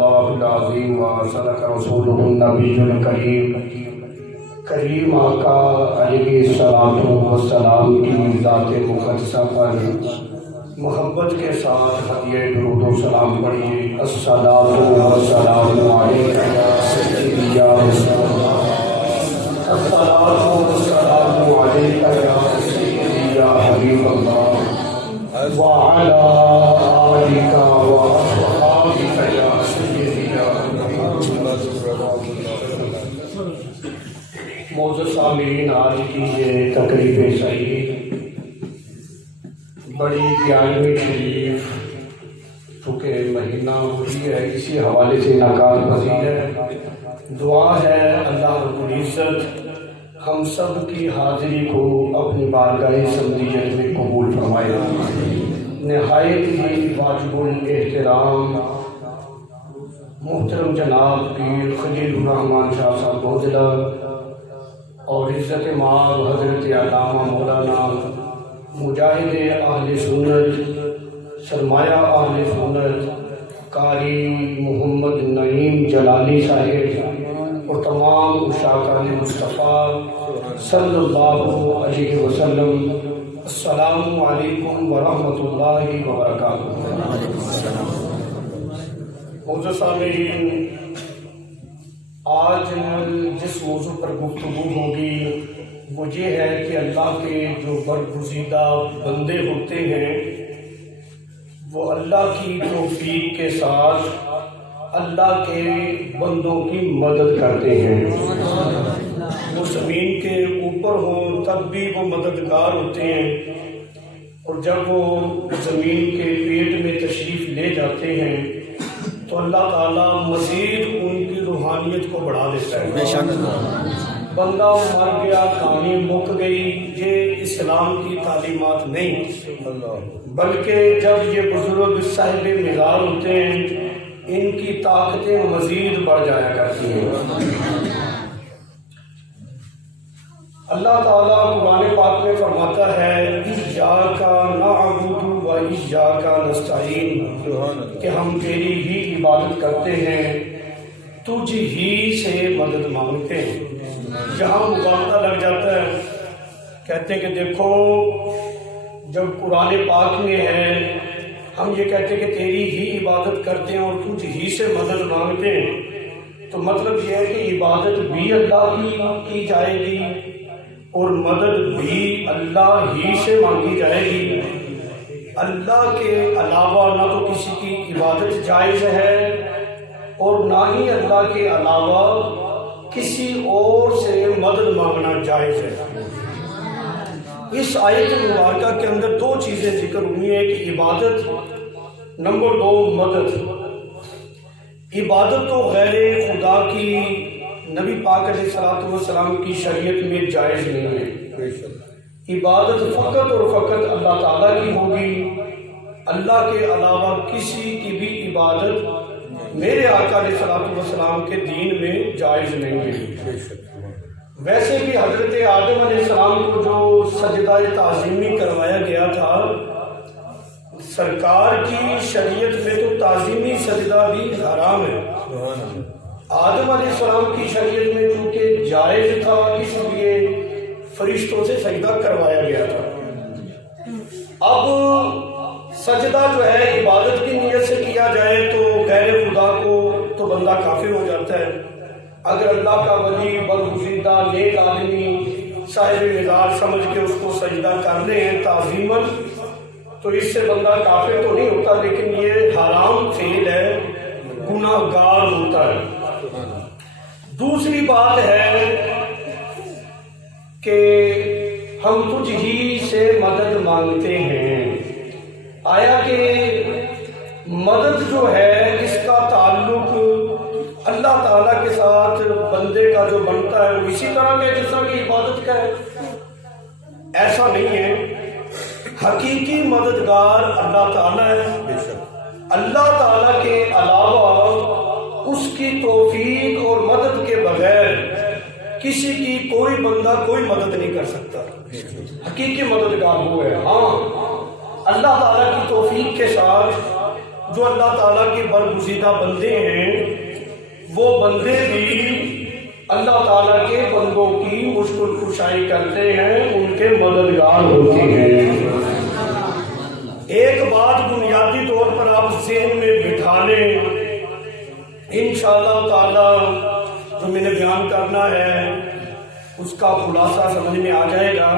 اللہ العظیم و صدق رسولہ النبی الکریم۔ کریم آقا علیہ الصلوۃ والسلام کی ذات مقدسہ پر محبت کے ساتھ ہدیہ درود و سلام پڑھیے۔ الصلاۃ والسلام علیک یا سیدی یا رسول اللہ، الصلاۃ والسلام علیک یا سیدی یا حبیب اللہ، وعلی آلک واصحابک یا سیدی یا معزز سامعین، آج کی یہ تقریب سعید بڑی 11ویں شریف چونکہ مہینہ ہوئی ہے، اسی حوالے سے انعقاد پذیر ہے۔ دعا ہے اللہ رب العزت ہم سب کی حاضری کو اپنی بارگاہ سمدیت میں قبول فرمائے۔ نہایت ہی واجب الاحترام محترم جناب پیر خلیل الرحمن شاہ صاحب بوجلہ اور عزت مآب حضرت علامہ مولانا مجاہد اہل سنت سرمایہ اہل سنت قاری محمد نعیم جلالی صاحب اور تمام عشاقان مصطفیٰ صلی اللہ علیہ وسلم، السلام علیکم ورحمۃ اللہ وبرکاتہ۔ معزز سامعین، آج جس موضوع پر گفتگو ہوگی وہ یہ ہے کہ اللہ کے جو برگزیدہ بندے ہوتے ہیں وہ اللہ کی توفیق کے ساتھ اللہ کے بندوں کی مدد کرتے ہیں۔ وہ زمین کے اوپر ہوں تب بھی وہ مددگار ہوتے ہیں، اور جب وہ زمین کے پیٹ میں تشریف لے جاتے ہیں تو اللہ تعالیٰ مزید ان کی روحانیت کو بڑھا دیتا ہے۔ بندہ مر گیا، کہانی مک گئی، یہ اسلام کی تعلیمات نہیں، بلکہ جب یہ بزرگ صاحب مزار ہوتے ہیں ان کی طاقتیں مزید بڑھ جایا کرتی ہیں۔ اللہ تعالیٰ قرآن پاک میں فرماتا ہے ایاک نعبد و ایاک نستعین، کہ ہم تیری ہی عبادت کرتے ہیں، تجھ ہی سے مدد مانگتے ہیں۔ جہاں مقابلہ لگ جاتا ہے، کہتے ہیں کہ دیکھو جب قرآن پاک میں ہے ہم یہ کہتے ہیں کہ تیری ہی عبادت کرتے ہیں اور تجھ ہی سے مدد مانگتے ہیں، تو مطلب یہ ہے کہ عبادت بھی اللہ کی جائے گی اور مدد بھی اللہ ہی سے مانگی جائے گی۔ اللہ کے علاوہ نہ تو کسی کی عبادت جائز ہے اور نہ ہی اللہ کے علاوہ کسی اور سے مدد مانگنا جائز ہے۔ اس آیت مبارکہ کے اندر دو چیزیں ذکر ہوئی ہیں کہ عبادت، نمبر 2 مدد۔ عبادت تو غیر خدا کی نبی پاک علیہ الصلوۃ والسلام کی شریعت میں جائز نہیں ہے۔ عبادت فقط اور فقط اللہ تعالیٰ کی ہوگی، اللہ کے علاوہ کسی کی بھی عبادت میرے آقا علیہ الصلوۃ والسلام کے دین میں جائز نہیں ہے۔ ویسے بھی حضرت آدم علیہ السلام کو جو سجدہ تعظیمی کروایا گیا تھا، سرکار کی شریعت میں تو تعظیمی سجدہ بھی حرام ہے۔ آدم علیہ السلام کی شریعت میں چونکہ جائز تھا اس لیے فرشتوں سے سجدہ کروایا گیا تھا۔ اب سجدہ جو ہے عبادت کی نیت سے کیا جائے تو غیر خدا کو تو بندہ کافر ہو جاتا ہے۔ اگر اللہ کا ولی برگزیدہ نیک آدمی صاحب مزار سمجھ کے اس کو سجدہ کر لے ہیں تعظیماً تو اس سے بندہ کافر تو نہیں ہوتا، لیکن یہ حرام فعل ہے، گناہ گار ہوتا ہے۔ دوسری بات ہے کہ ہم تجھ ہی سے مدد مانگتے ہیں۔ آیا کہ مدد جو ہے اس کا تعلق اللہ تعالیٰ کے ساتھ بندے کا جو بنتا ہے وہ اسی طرح کا جس طرح کی عبادت کا ہے؟ ایسا نہیں ہے۔ حقیقی مددگار اللہ تعالیٰ ہے۔ اللہ تعالیٰ کے علاوہ اس کی توفیق اور مدد کے بغیر کسی کی کوئی بندہ کوئی مدد نہیں کر سکتا۔ حقیقی مددگار وہ ہے۔ ہاں، اللہ تعالیٰ کی توفیق کے ساتھ جو اللہ تعالیٰ کے برگزیدہ بندے ہیں وہ بندے بھی اللہ تعالیٰ کے بندوں کی مشکل کشائی کرتے ہیں، ان کے مددگار ہوتے ہیں۔ ایک بات بنیادی طور پر آپ ذہن میں بٹھا لیں، انشاءاللہ تعالیٰ جو میں نے بیان کرنا ہے اس کا خلاصہ سمجھ میں آ جائے گا۔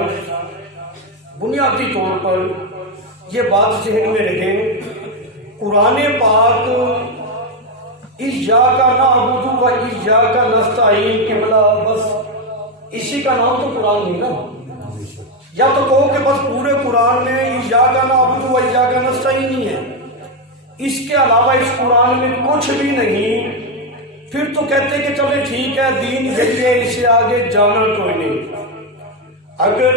بنیادی طور پر یہ بات ذہن میں رکھیں، قرآن پاک ایاک نعبد و ایاک نستعین قبلہ، بس اسی کا نام تو قرآن نہیں نا، یا تو کہو کہ بس پورے قرآن میں ایاک نعبد و ایاک نستعین ہی ہے، اس کے علاوہ اس قرآن میں کچھ بھی نہیں، پھر تو کہتے کہ چلے ٹھیک ہے دین یہی ہے، اس سے آگے جانا کوئی نہیں۔ اگر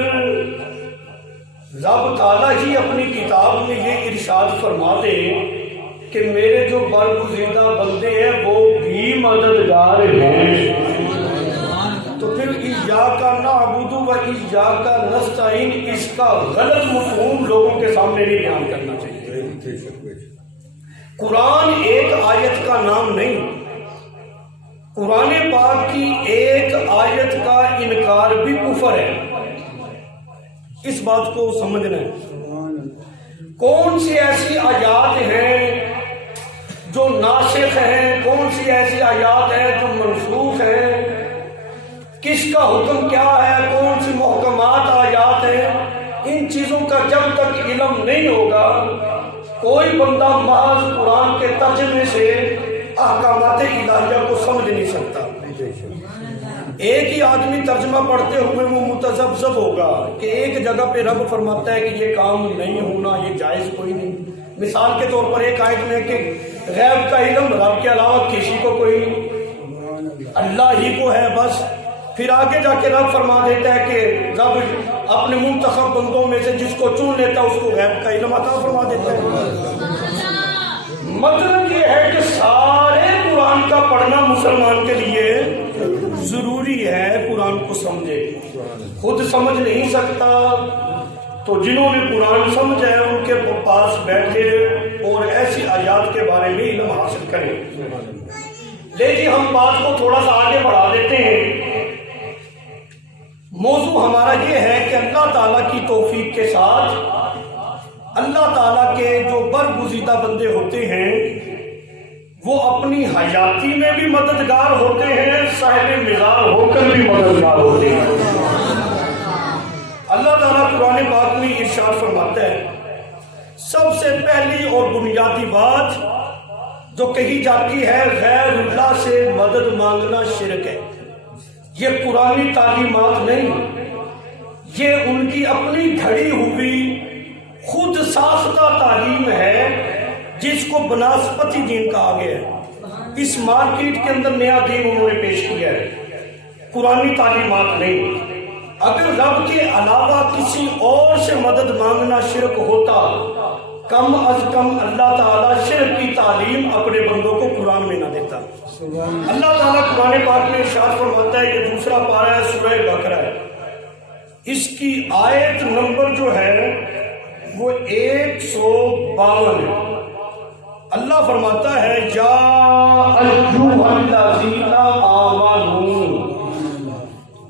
رب تعالیٰ ہی اپنی کتاب میں یہ ارشاد فرما دے کہ میرے جو برگزیدہ بندے ہیں وہ بھی مددگار ہیں، تو پھر ایاک نعبد و ایاک نستعین اس کا غلط مفہوم لوگوں کے سامنے نہیں بیان کرنا چاہیے۔ قرآن ایک آیت کا نام نہیں، قرآن پاک کی ایک آیت کا انکار بھی کفر ہے، اس بات کو سمجھنا ہے۔ کون سی ایسی آیات ہیں جو ناسخ ہیں، کون سی ایسی آیات ہیں جو منسوخ ہیں، کس کا حکم کیا ہے، کون سی محکمات آیات ہیں، ان چیزوں کا جب تک علم نہیں ہوگا کوئی بندہ محض قرآن کے ترجمے سے احکامات الہیہ کو سمجھ نہیں سکتا۔ ایک ہی آدمی ترجمہ پڑھتے ہوئے وہ متذبذب ہوگا کہ ایک جگہ پہ رب فرماتا ہے کہ یہ کام نہیں ہونا، یہ جائز کوئی نہیں۔ مثال کے طور پر ایک آیت میں کہ غیب کا علم رب کے علاوہ کسی کو کوئی نہیں، اللہ ہی کو ہے بس۔ پھر آگے جا کے رب فرما دیتا ہے کہ رب اپنے منتخب بندوں میں سے جس کو چن لیتا ہے اس کو غیب کا علم عطا فرما دیتا ہے۔ مطلب یہ ہے کہ سارے قرآن کا پڑھنا مسلمان کے لیے ضروری ہے، قرآن کو سمجھے۔ خود سمجھ نہیں سکتا تو جنہوں نے قرآن سمجھا ہے ان کے پاس بیٹھے اور ایسی آیات کے بارے میں علم حاصل کریں۔ لیکن ہم بات کو تھوڑا سا آگے بڑھا دیتے ہیں۔ موضوع ہمارا یہ ہے کہ اللہ تعالیٰ کی توفیق کے ساتھ اللہ تعالیٰ کے جو برگزیدہ بندے ہوتے ہیں وہ اپنی حیاتی میں بھی مددگار ہوتے ہیں، صاحب مزار ہو کر بھی مددگار ہوتے ہیں۔ اللہ تعالیٰ قرآن پاک میں ارشاد فرماتا ہے، سب سے پہلی اور بنیادی بات جو کہی جاتی ہے غیر اللہ سے مدد مانگنا شرک ہے۔ یہ قرآنی تعلیمات نہیں، یہ ان کی اپنی گھڑی ہوئی خود ساختہ تعلیم ہے جس کو بناسپتی دین کہا گیا ہے۔ اس مارکیٹ کے اندر نیا دین انہوں نے پیش کیا ہے، قرآنی تعلیمات نہیں۔ اگر رب کے علاوہ کسی اور سے مدد مانگنا شرک ہوتا، کم از کم اللہ تعالیٰ شرک کی تعلیم اپنے بندوں کو قرآن میں نہ دیتا۔ اللہ تعالیٰ قرآن پاک میں ارشاد فرماتا ہے کہ دوسرا پارہ ہے سورہ بقرہ ہے، اس کی آیت نمبر جو ہے وہ 152 ہے۔ اللہ فرماتا ہے یا ایھا الذین آمنوا،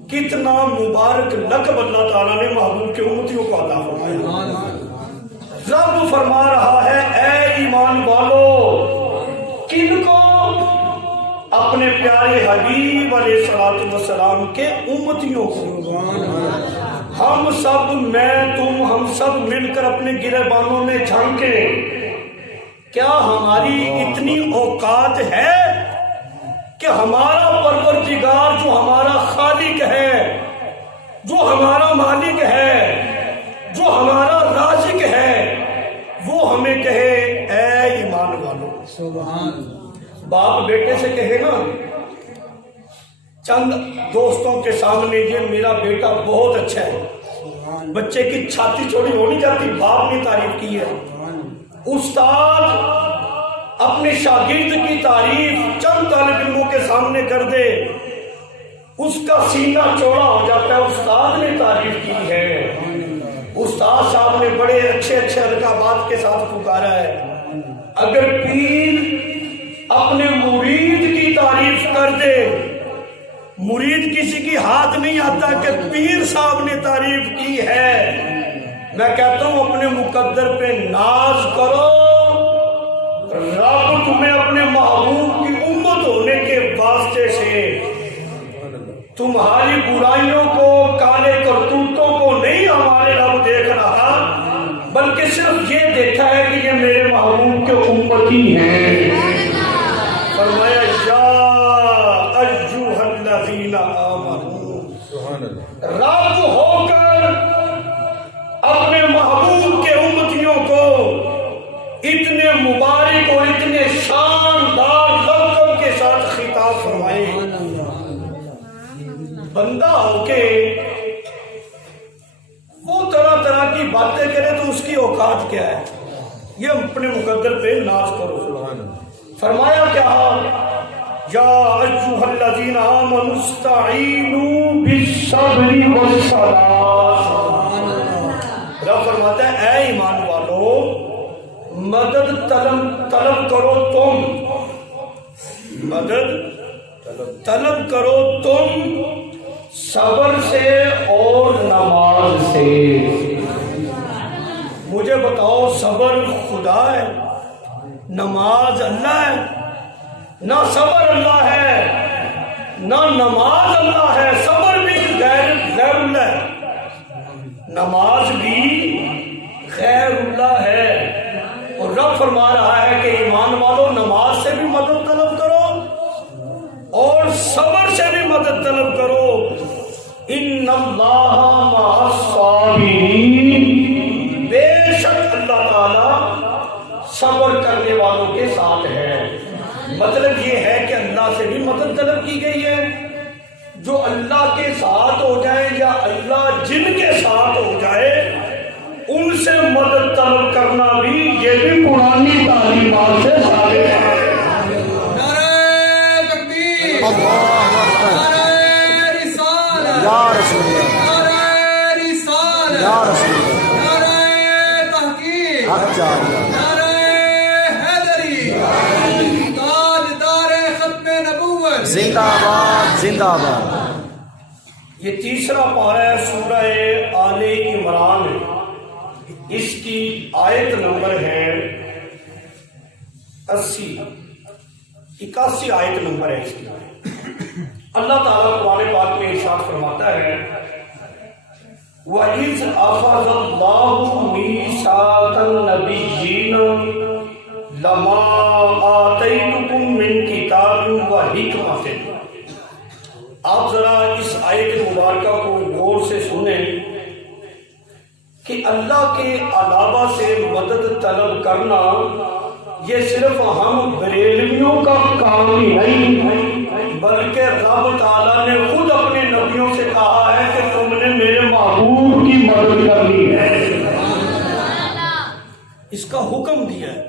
کتنا مبارک لقب اللہ تعالیٰ نے محبوب کے امتیوں کو عطا فرمایا۔ رب فرما رہا ہے اے ایمان والو، کن کو؟ اپنے پیارے حبیب علیہ الصلوۃ والسلام کے امتیوں کو۔ ہم سب، میں تم، ہم سب مل کر اپنے گریبانوں میں جھانکیں، کیا ہماری اتنی اوقات ہے کہ ہمارا پروردگار جو ہمارا خالق ہے، جو ہمارا مالک ہے، جو ہمارا رازق ہے، وہ ہمیں کہے اے ایمان والو۔ سبحان۔ باپ بیٹے سے کہے نا چند دوستوں کے سامنے یہ میرا بیٹا بہت اچھا ہے، بچے کی چھاتی چھوڑی ہو نہیں جاتی، باپ نے تعریف کی ہے۔ استاد اپنے شاگرد کی تعریف چند طالب علموں کے سامنے کر دے، اس کا سینہ چوڑا ہو جاتا ہے، استاد نے تعریف کی ہے، استاد صاحب نے بڑے اچھے القابات کے ساتھ پکارا ہے۔ اگر پیر اپنے مرید کی تعریف کر دے، مرید کسی کی ہاتھ نہیں آتا کہ پیر صاحب نے تعریف کی ہے، میں کہتا ہوں اپنے مقدر پہ ناز کرو، رب تمہیں اپنے محبوب کی امت ہونے کے واسطے سے تمہاری برائیوں کو، کالے کرتوتوں کو نہیں ہمارے رب دیکھ رہا، بلکہ صرف یہ دیکھا ہے کہ یہ میرے محبوب کے امتی ہیں۔ فرمایا یا ایھا الذین آمنوا، رب ہو کر اپنے محبوب کے امتیوں کو اتنے مبارک اور اتنے شاندار لقب کے ساتھ خطاب فرمائے۔ بندہ ہو کے وہ طرح طرح کی باتیں کرے تو اس کی اوقات کیا ہے؟ یہ اپنے مقدر پہ ناز کرو۔ فرمایا کیا یا ایھا الذین آمنوا استعینوا بالصبر والصلاۃ۔ رب فرماتا ہے اے ایمان والو، مدد طلب کرو تم، مدد طلب کرو تم صبر سے اور نماز سے۔ مجھے بتاؤ صبر خدا ہے، نماز اللہ ہے؟ نہ صبر اللہ ہے نہ نماز اللہ ہے، صبر بھی غیر اللہ ہے، نماز بھی غیر اللہ ہے۔ اور رب فرما رہا ہے کہ ایمان والو نماز سے بھی مدد طلب کرو اور صبر سے بھی مدد طلب کرو۔ ان اللہ مع الصابرین، بے شک اللہ تعالی صبر کرنے والوں کے ساتھ ہے۔ مطلب یہ ہے کہ اللہ سے بھی مدد طلب کی گئی ہے، جو اللہ کے ساتھ ہو جائے یا اللہ جن کے ساتھ ہو جائے ان سے مدد طلب کرنا بھی، یہ بھی قرآنی تعلیمات سے ثابت ہے۔ نعرہ تکبیر، نعرہ رسالت، نعرہ رسالت، نعرہ تحقیق، نعرہ حیدری، تاجدار ختم نبوت، زندہ آباد زندہ آباد۔ یہ تیسرا پارہ ہے سورہ آل عمران، اس کی آیت نمبر ہے 81 آیت نمبر ہے اس کی۔ اللہ تعالیٰ قرآن پاک میں ارشاد فرماتا ہے وَإِذْ أَخَذَ اللَّهُ مِيثَاقَ النَّبِيِّينَ لَمَا آتَيْتُكُم مِّن كِتَابٍ وَحِکْمَةٍ۔ آپ ذرا اس آیت مبارکہ کو غور سے سنیں کہ اللہ کے علاوہ سے مدد طلب کرنا یہ صرف ہم بریلویوں کا کام ہی نہیں، بلکہ رب تعالیٰ نے خود اپنے نبیوں سے کہا ہے کہ تم نے میرے محبوب کی مدد کرنی ہے، اس کا حکم دیا ہے۔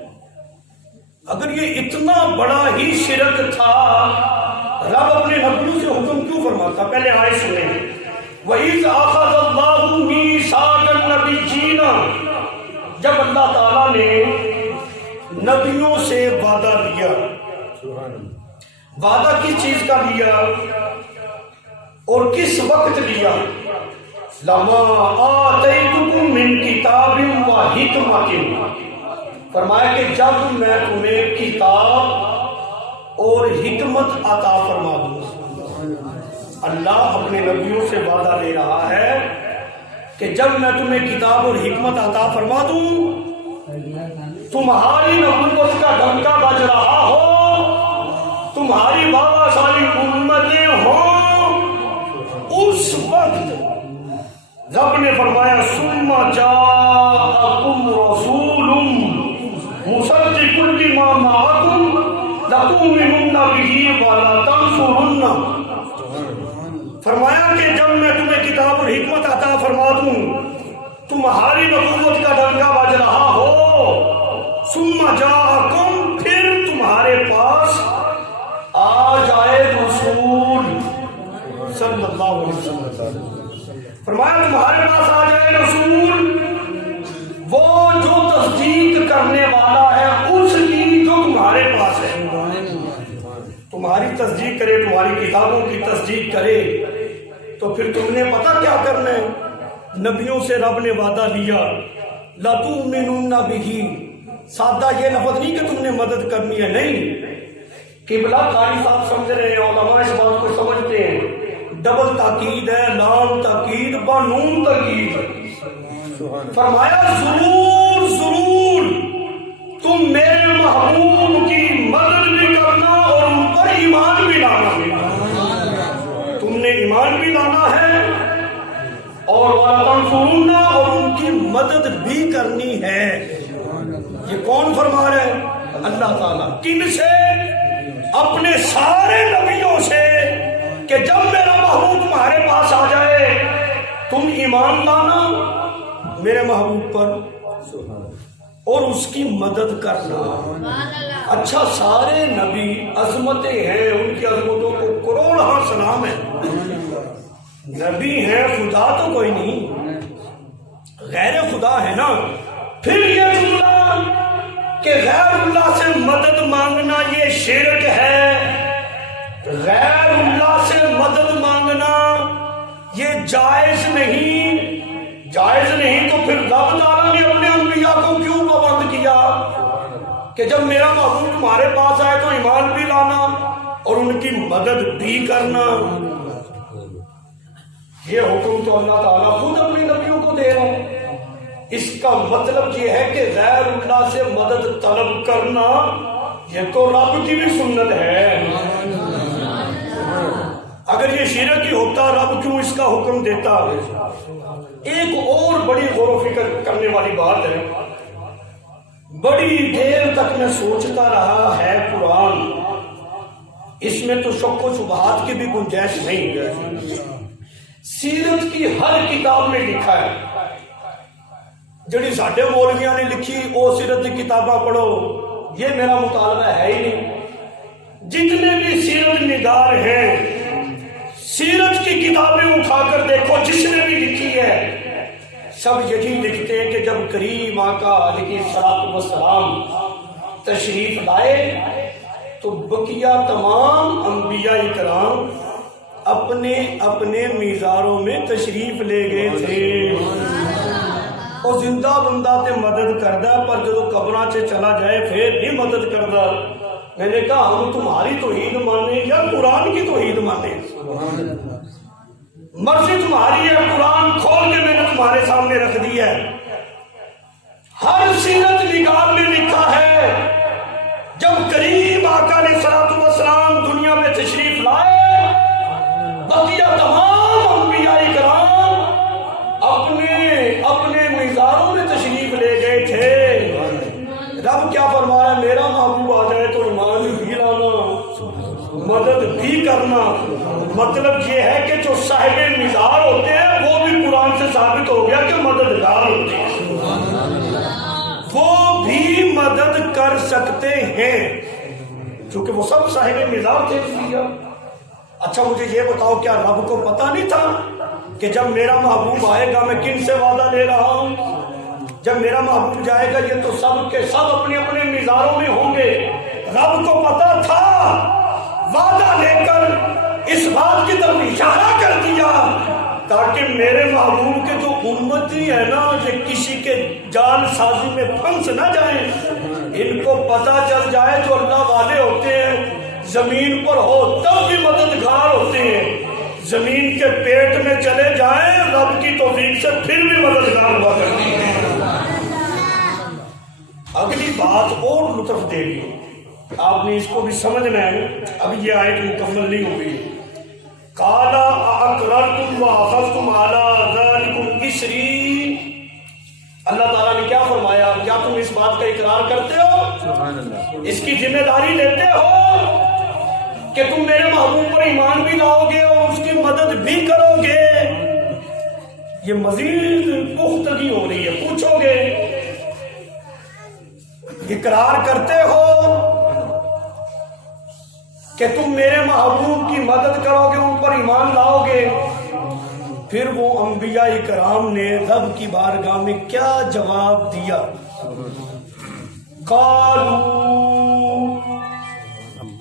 اگر یہ اتنا بڑا ہی شرک تھا، رب اپنے نبیوں سے حکم کیوں فرماتا؟ پہلے آیت سنیں وَإِذْ أَخَذَ اللَّهُ مِيثَاقَ النَّبِيِّينَ، جب اللہ تعالیٰ نے نبیوں سے وعدہ لیا، وعدہ کس چیز کا لیا اور کس وقت لیا؟ لَمَا آتَيْتُكُم مِّن كِتَابٍ وَحِکْمَةٍ، فرمایا کہ جب میں تمہیں کتاب اور حکمت عطا فرما دوں۔ اللہ اپنے نبیوں سے وعدہ لے رہا ہے کہ جب میں تمہیں کتاب اور حکمت عطا فرما دوں، تمہاری نبوت کا ڈنکا بج رہا ہو، تمہاری بابا ساری امتیں ہوں، اس وقت رب نے فرمایا ثم جاءکم رسول مصدق لما معکم لتؤمنن بہ ولتنصرنہ۔ فرمایا کہ جب میں تمہیں کتاب اور حکمت عطا فرما دوں، تمہاری نبوت کا ڈنکا بج رہا ہو، ثم جاءکم، پھر تمہارے پاس آ جائے رسول صلی اللہ علیہ وسلم۔ فرمایا تمہارے پاس آ جائے رسول، وہ جو تصدیق کرنے والا ہے اس کی تمہاری تصدیق کرے، تمہاری کتابوں کی تصدیق کرے، تو پھر تم نے پتہ کیا کرنا ہے؟ نبیوں سے رب نے وعدہ لیا لَتُؤْمِنُنَّ بِهِ، سادہ یہ لفظ نہیں کہ تم نے مدد کرنی ہے، نہیں، قبلہ قاری صاحب سمجھ رہے ہیں، علماء اس بات کو سمجھتے ہیں، ڈبل تاکید ہے، لام تاکید بنون تاکید، فرمایا ضرور ضرور تم میرے محبوب کی مدد بھی کرنا اور ان پر ایمان بھی لانا، تم نے ایمان بھی لانا ہے اور وَلَتَنْصُرُنَّ اور ان کی مدد بھی کرنی ہے۔ یہ کون فرما رہا ہے؟ اللہ تعالیٰ۔ کن سے؟ اپنے سارے نبیوں سے، کہ جب میرا محبوب تمہارے پاس آ جائے تم ایمان لانا میرے محبوب پر اور اس کی مدد کرنا۔ اچھا سارے نبی عظمتیں ہیں، ان کی عظمتوں کو کروڑ سلام ہے، نبی ہیں، خدا تو کوئی نہیں، غیر خدا ہے نا۔ پھر یہ جملہ کہ غیر اللہ سے مدد مانگنا یہ شرک ہے، غیر اللہ سے مدد مانگنا یہ جائز نہیں، جائز نہیں، تو پھر رب تعالیٰ نے اپنے انبیاء کو کیوں پابند کیا کہ جب میرا محبوب تمہارے پاس آئے تو ایمان بھی لانا اور ان کی مدد بھی کرنا؟ یہ حکم تو اللہ تعالیٰ خود اپنے نبیوں کو دے رہا ہے۔ اس کا مطلب یہ ہے کہ غیر اللہ سے مدد طلب کرنا یہ تو رب کی بھی سنت ہے۔ اگر یہ شرک ہی ہوتا رب کیوں اس کا حکم دیتا؟ ایک اور بڑی غور و فکر کرنے والی بات ہے، بڑی دیر تک میں سوچتا رہا ہے، قرآن اس میں تو شک و شبہات کی بھی گنجائش نہیں، سیرت کی ہر کتاب میں لکھا ہے، جڑی ساڈے مولویاں نے لکھی وہ سیرت کی کتاباں پڑھو، یہ میرا مطالبہ ہے ہی نہیں۔ جتنے بھی سیرت نگار ہیں سیرت کی کتابیں اٹھا کر دیکھو، جس نے بھی لکھی ہے سب یہی لکھتے ہیں کہ جب کریم آقا علیہ الصلوۃ والسلام تشریف لائے تو بقیہ تمام انبیاء کرام اپنے اپنے میزاروں میں تشریف لے گئے تھے، اور زندہ بندہ تے مدد کردہ پر جدو قبراں سے چلا جائے پھر نہیں مدد کردہ۔ میں نے کہا ہم تمہاری توحید مانے یا قرآن کی توحید مانے؟ مرضی تمہاری ہے، قرآن کھول کے میں نے تمہارے سامنے رکھ دی ہے، ہر سیرت نگار میں لکھا ہے جب کریم آقا علیہ الصلوۃ والسلام دنیا میں تشریف لائے بقیہ تمام انبیاء کرام اپنے اپنے میزاروں میں تشریف لے گئے تھے۔ رب کیا فرمایا؟ میرا محبوب آ جائے تو ایمان بھی لانا، مدد بھی کرنا۔ مطلب یہ ہے کہ جو صاحب مزار ہوتے ہیں وہ بھی قرآن سے ثابت ہو گیا کہ مددگار ہوتے ہیں، وہ بھی مدد کر سکتے ہیں کیونکہ وہ سب صاحب مزار تھے۔ اچھا مجھے یہ بتاؤ کیا رب کو پتہ نہیں تھا کہ جب میرا محبوب آئے گا میں کن سے وعدہ لے رہا ہوں؟ جب میرا محبوب جائے گا یہ تو سب کے سب اپنے اپنے میزاروں میں ہوں گے، رب کو پتہ تھا، وعدہ لے کر اس بات کی طرف اشارہ کر دیا تاکہ میرے محبوب کے جو امتی ہے نا یہ کسی کے جال سازی میں پھنس نہ جائیں، ان کو پتہ چل جائے جو اللہ والے ہوتے ہیں زمین پر ہو تب بھی مددگار ہوتے ہیں، زمین کے پیٹ میں چلے جائیں رب کی توفیق سے پھر بھی مددگار ہوا کرتی ہے۔ اگلی بات اور لطف دے گی، آپ نے اس کو بھی سمجھنا ہے، اب یہ آیت مکمل نہیں ہوئی۔ قَالَ أَأَقْرَرْتُمْ وَأَخَذْتُمْ عَلَىٰ ذَلِكُمْ إِصْرِي، اللہ تعالیٰ نے کیا فرمایا؟ کیا تم اس بات کا اقرار کرتے ہو، اس کی ذمہ داری لیتے ہو کہ تم میرے محبوب پر ایمان بھی لاؤ گے اور اس کی مدد بھی کرو گے؟ یہ مزید پختگی ہو رہی ہے، پوچھو گے اقرار کرتے ہو کہ تم میرے محبوب کی مدد کرو گے، ان پر ایمان لاؤ گے؟ پھر وہ انبیاء کرام نے رب کی بارگاہ میں کیا جواب دیا؟ قالوا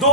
2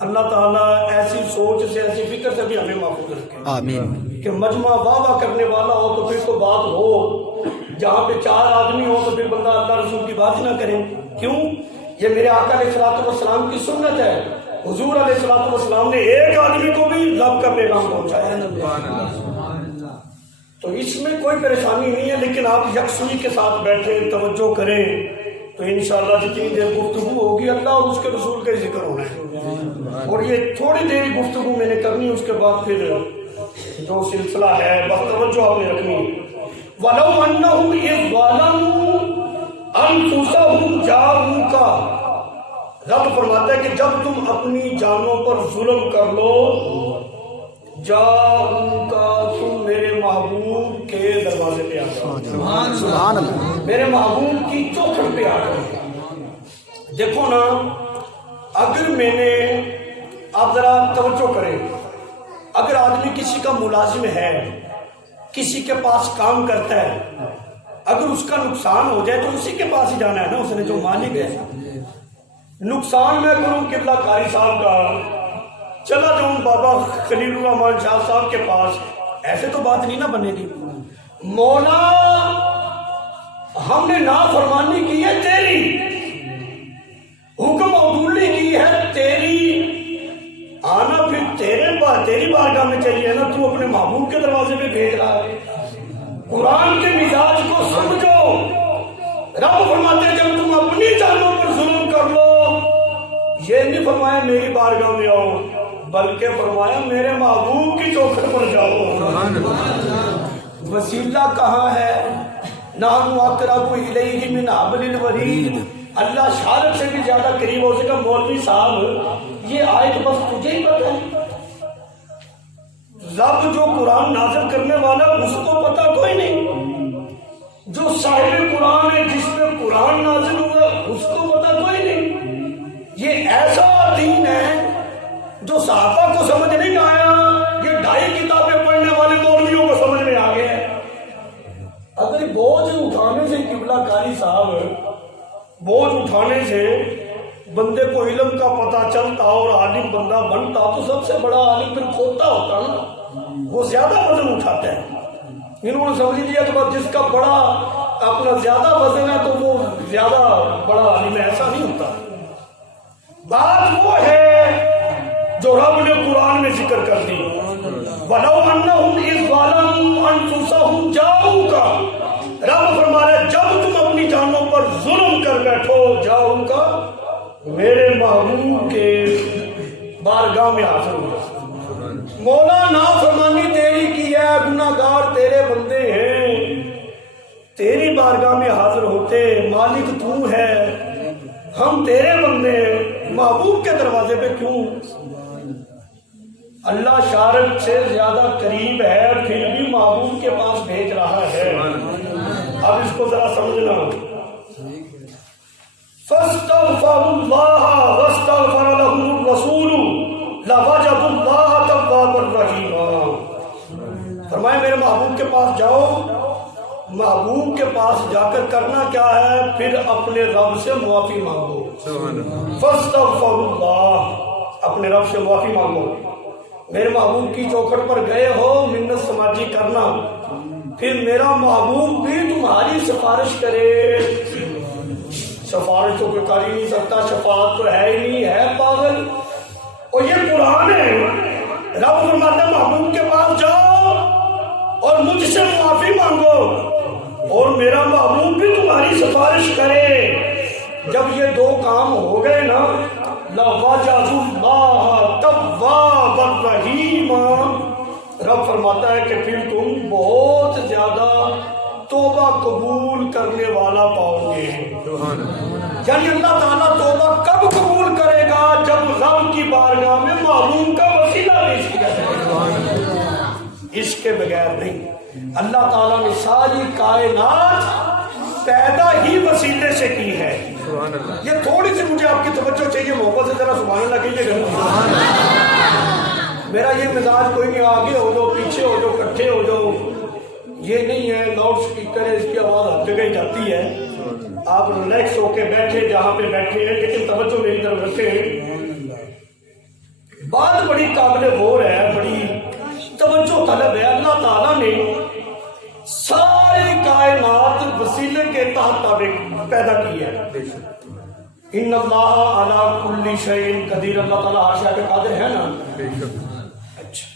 اللہ تعالیٰ ایسی سوچ سے ایسی فکر سے بھی ہمیں محفوظ رکھے آمین. کہ مجمع واہ کرنے والا ہو تو پھر تو بات ہو، جہاں پہ 4 آدمی ہو تو پھر بندہ اللہ رسول کی بات نہ کرے. کیوں؟ یہ میرے آقا علیہ الصلوۃ والسلام کی سنت ہے. حضور علیہ الصلوۃ والسلام نے ایک آدمی کو بھی رب کا پیغام پہنچایا. تو اس میں کوئی پریشانی نہیں ہے، لیکن آپ یکسوئی کے ساتھ بیٹھیں، توجہ کریں تو انشاءاللہ جتنی دیر گفتگو ہوگی اللہ اور اس کے رسول کا ذکر ہونا ہے. اور یہ تھوڑی دیر گفتگو میں نے کرنی، اس کے بعد پھر جو سلسلہ ہے بس توجہ آپ نے رکھنی. وَلَوْ أَنَّهُمْ إِذْ ظَلَمُوا أَنفُسَهُمْ جَاءُوكَ. رب فرماتا ہے کہ جب تم اپنی جانوں پر ظلم کر لو، جاؤں کا تم میرے محبوب کے دروازے پہ آ جاؤ. سبحان اللہ. میرے محبوب کی چوکھٹ پہ آ جاؤ. دیکھو نا، اگر میں نے، آپ ذرا توجہ کریں، اگر آدمی کسی کا ملازم ہے، کسی کے پاس کام کرتا ہے، اگر اس کا نقصان ہو جائے تو اسی کے پاس ہی جانا ہے نا، اس نے جو مالک ہے. نقصان میں کروں قبلہ قاری صاحب کا، چلا جاؤں بابا خلیل الرحمان شاہ صاحب کے پاس، ایسے تو بات نہیں نا بنے گی. مولا ہم نے نافرمانی کی ہے تیری، حکم عدولی کی ہے تیری، آنا پھر تیری بارگاہ میں چاہیے نا. تو اپنے محبوب کے دروازے پہ بھیج رہا ہے. قرآن کے مزاج کو سمجھو. رب فرماتے ہیں جب تم اپنی جانوں پر ظلم کر لو، یہ نہیں فرمایا میری بارگاہ میں آؤ، بلکہ فرمایا میرے محبوب کی چوکھٹ پر جاؤ. وسیلہ کہاں ہے؟ نحن اقرب الیہ من حبل الورید. اللہ شارک سے بھی زیادہ قریب ہو سکا. مولوی صاحب یہ آیت بس تجھے ہی پتہ ہے. رب جو قرآن نازل کرنے والا اس کو پتہ کوئی نہیں. جو صاحب قرآن ہے، جس میں قرآن نازل ہوا، اس کو پتہ کوئی نہیں. یہ ایسا دین ہے جو صحابہ کو سمجھ نہیں آیا، یہ 2.5 کتابیں پڑھنے والے مولویوں کو سمجھ میں آ گیا ہے. اگر بوجھ اٹھانے سے قبلہ قاری صاحب، بوجھ اٹھانے سے بندے کو علم کا پتہ چلتا اور عالم بندہ بنتا تو سب سے بڑا عالم پھر کھوتا ہوتا نا، وہ زیادہ وزن اٹھاتا ہے. انہوں نے سمجھ لیا کہ جس کا بڑا اپنا زیادہ وزن ہے تو وہ زیادہ بڑا عالم ہے. ایسا نہیں ہوتا. بات وہ ہے جو رب نے قرآن میں ذکر کر دی. وَلَوْ أَنَّهُمْ إِذْ ظَلَمُوا أَنفُسَهُمْ جَاءُوكَ. رب فرمایا جب تم اپنی جانوں پر ظلم کر بیٹھو، جاؤ میرے محبوب کے بارگاہ میں حاضر ہو. مولا نافرمانی تیری کی ہے، گناہگار تیرے بندے ہیں، تیری بارگاہ میں حاضر ہوتے. مالک تو ہے، ہم تیرے بندے ہیں، محبوب کے دروازے پہ کیوں؟ اللہ شارک سے زیادہ قریب ہے، پھر بھی محبوب کے پاس بھیج رہا ہے. اب اس کو ذرا سمجھنا. فَاسْتَغْفَرُوا اللَّهَ وَاسْتَغْفَرَ لَهُمُ الرَّسُولُ لَوَجَدُوا اللَّهَ تَوَّابًا رَحِيمًا. فرمایا میرے محبوب کے پاس جاؤ. محبوب کے پاس جا کر کرنا کیا ہے؟ پھر اپنے رب سے معافی مانگو. فَاسْتَغْفَرُوا اللَّهَ، اپنے رب سے معافی مانگو. میرے محبوب کی چوکھٹ پر گئے ہو، منت سماجی کرنا، پھر میرا محبوب بھی تمہاری سفارش کرے. سفارش تو کوئی کر ہی نہیں سکتا، شفاعت تو ہے ہی نہیں، ہے پاگل. اور یہ قرآن ہے. رب فرماتا محبوب کے پاس جاؤ اور مجھ سے معافی مانگو اور میرا محبوب بھی تمہاری سفارش کرے. جب یہ 2 کام ہو گئے نا، لَوَجَدُوا اللَّهَ تَوَّابًا رَحِيمًا. رب فرماتا ہے کہ پھر تم بہت زیادہ توبہ قبول کرنے والا پاؤ گے. یعنی اللہ تعالیٰ توبہ کب قبول کرے گا؟ جب رب کی بارگاہ میں معلوم کا وسیلہ پیش کیا جائے گا. اس کے بغیر نہیں. اللہ تعالیٰ نے ساری کائنات پیدا ہی وسیلے سے کی ہے. یہ تھوڑی سی مجھے آپ کی توجہ چاہیے، محبت سے ذرا سبحان اللہ کہیے گا. میرا یہ مزاج کوئی نہیں آگے ہو جاؤ، پیچھے ہو جاؤ، کٹھے ہو جاؤ، یہ نہیں ہے. لاؤڈ اسپیکر ہے، اس کی آواز ہر جگہ ہی جاتی ہے. آپ ریلیکس ہو کے بیٹھے جہاں پہ بیٹھے ہیں، لیکن توجہ میری طرف رکھیں. بات بڑی قابل غور ہے، بڑی توجہ طلب ہے. اللہ تعالیٰ نے ساری کائنات وسیلے کے تحت تابع پیدا کی ہے. ان اللہ علی کل شیء قدیر، اللہ تعالیٰ ہر شے پہ قادر ہے نا. اچھا،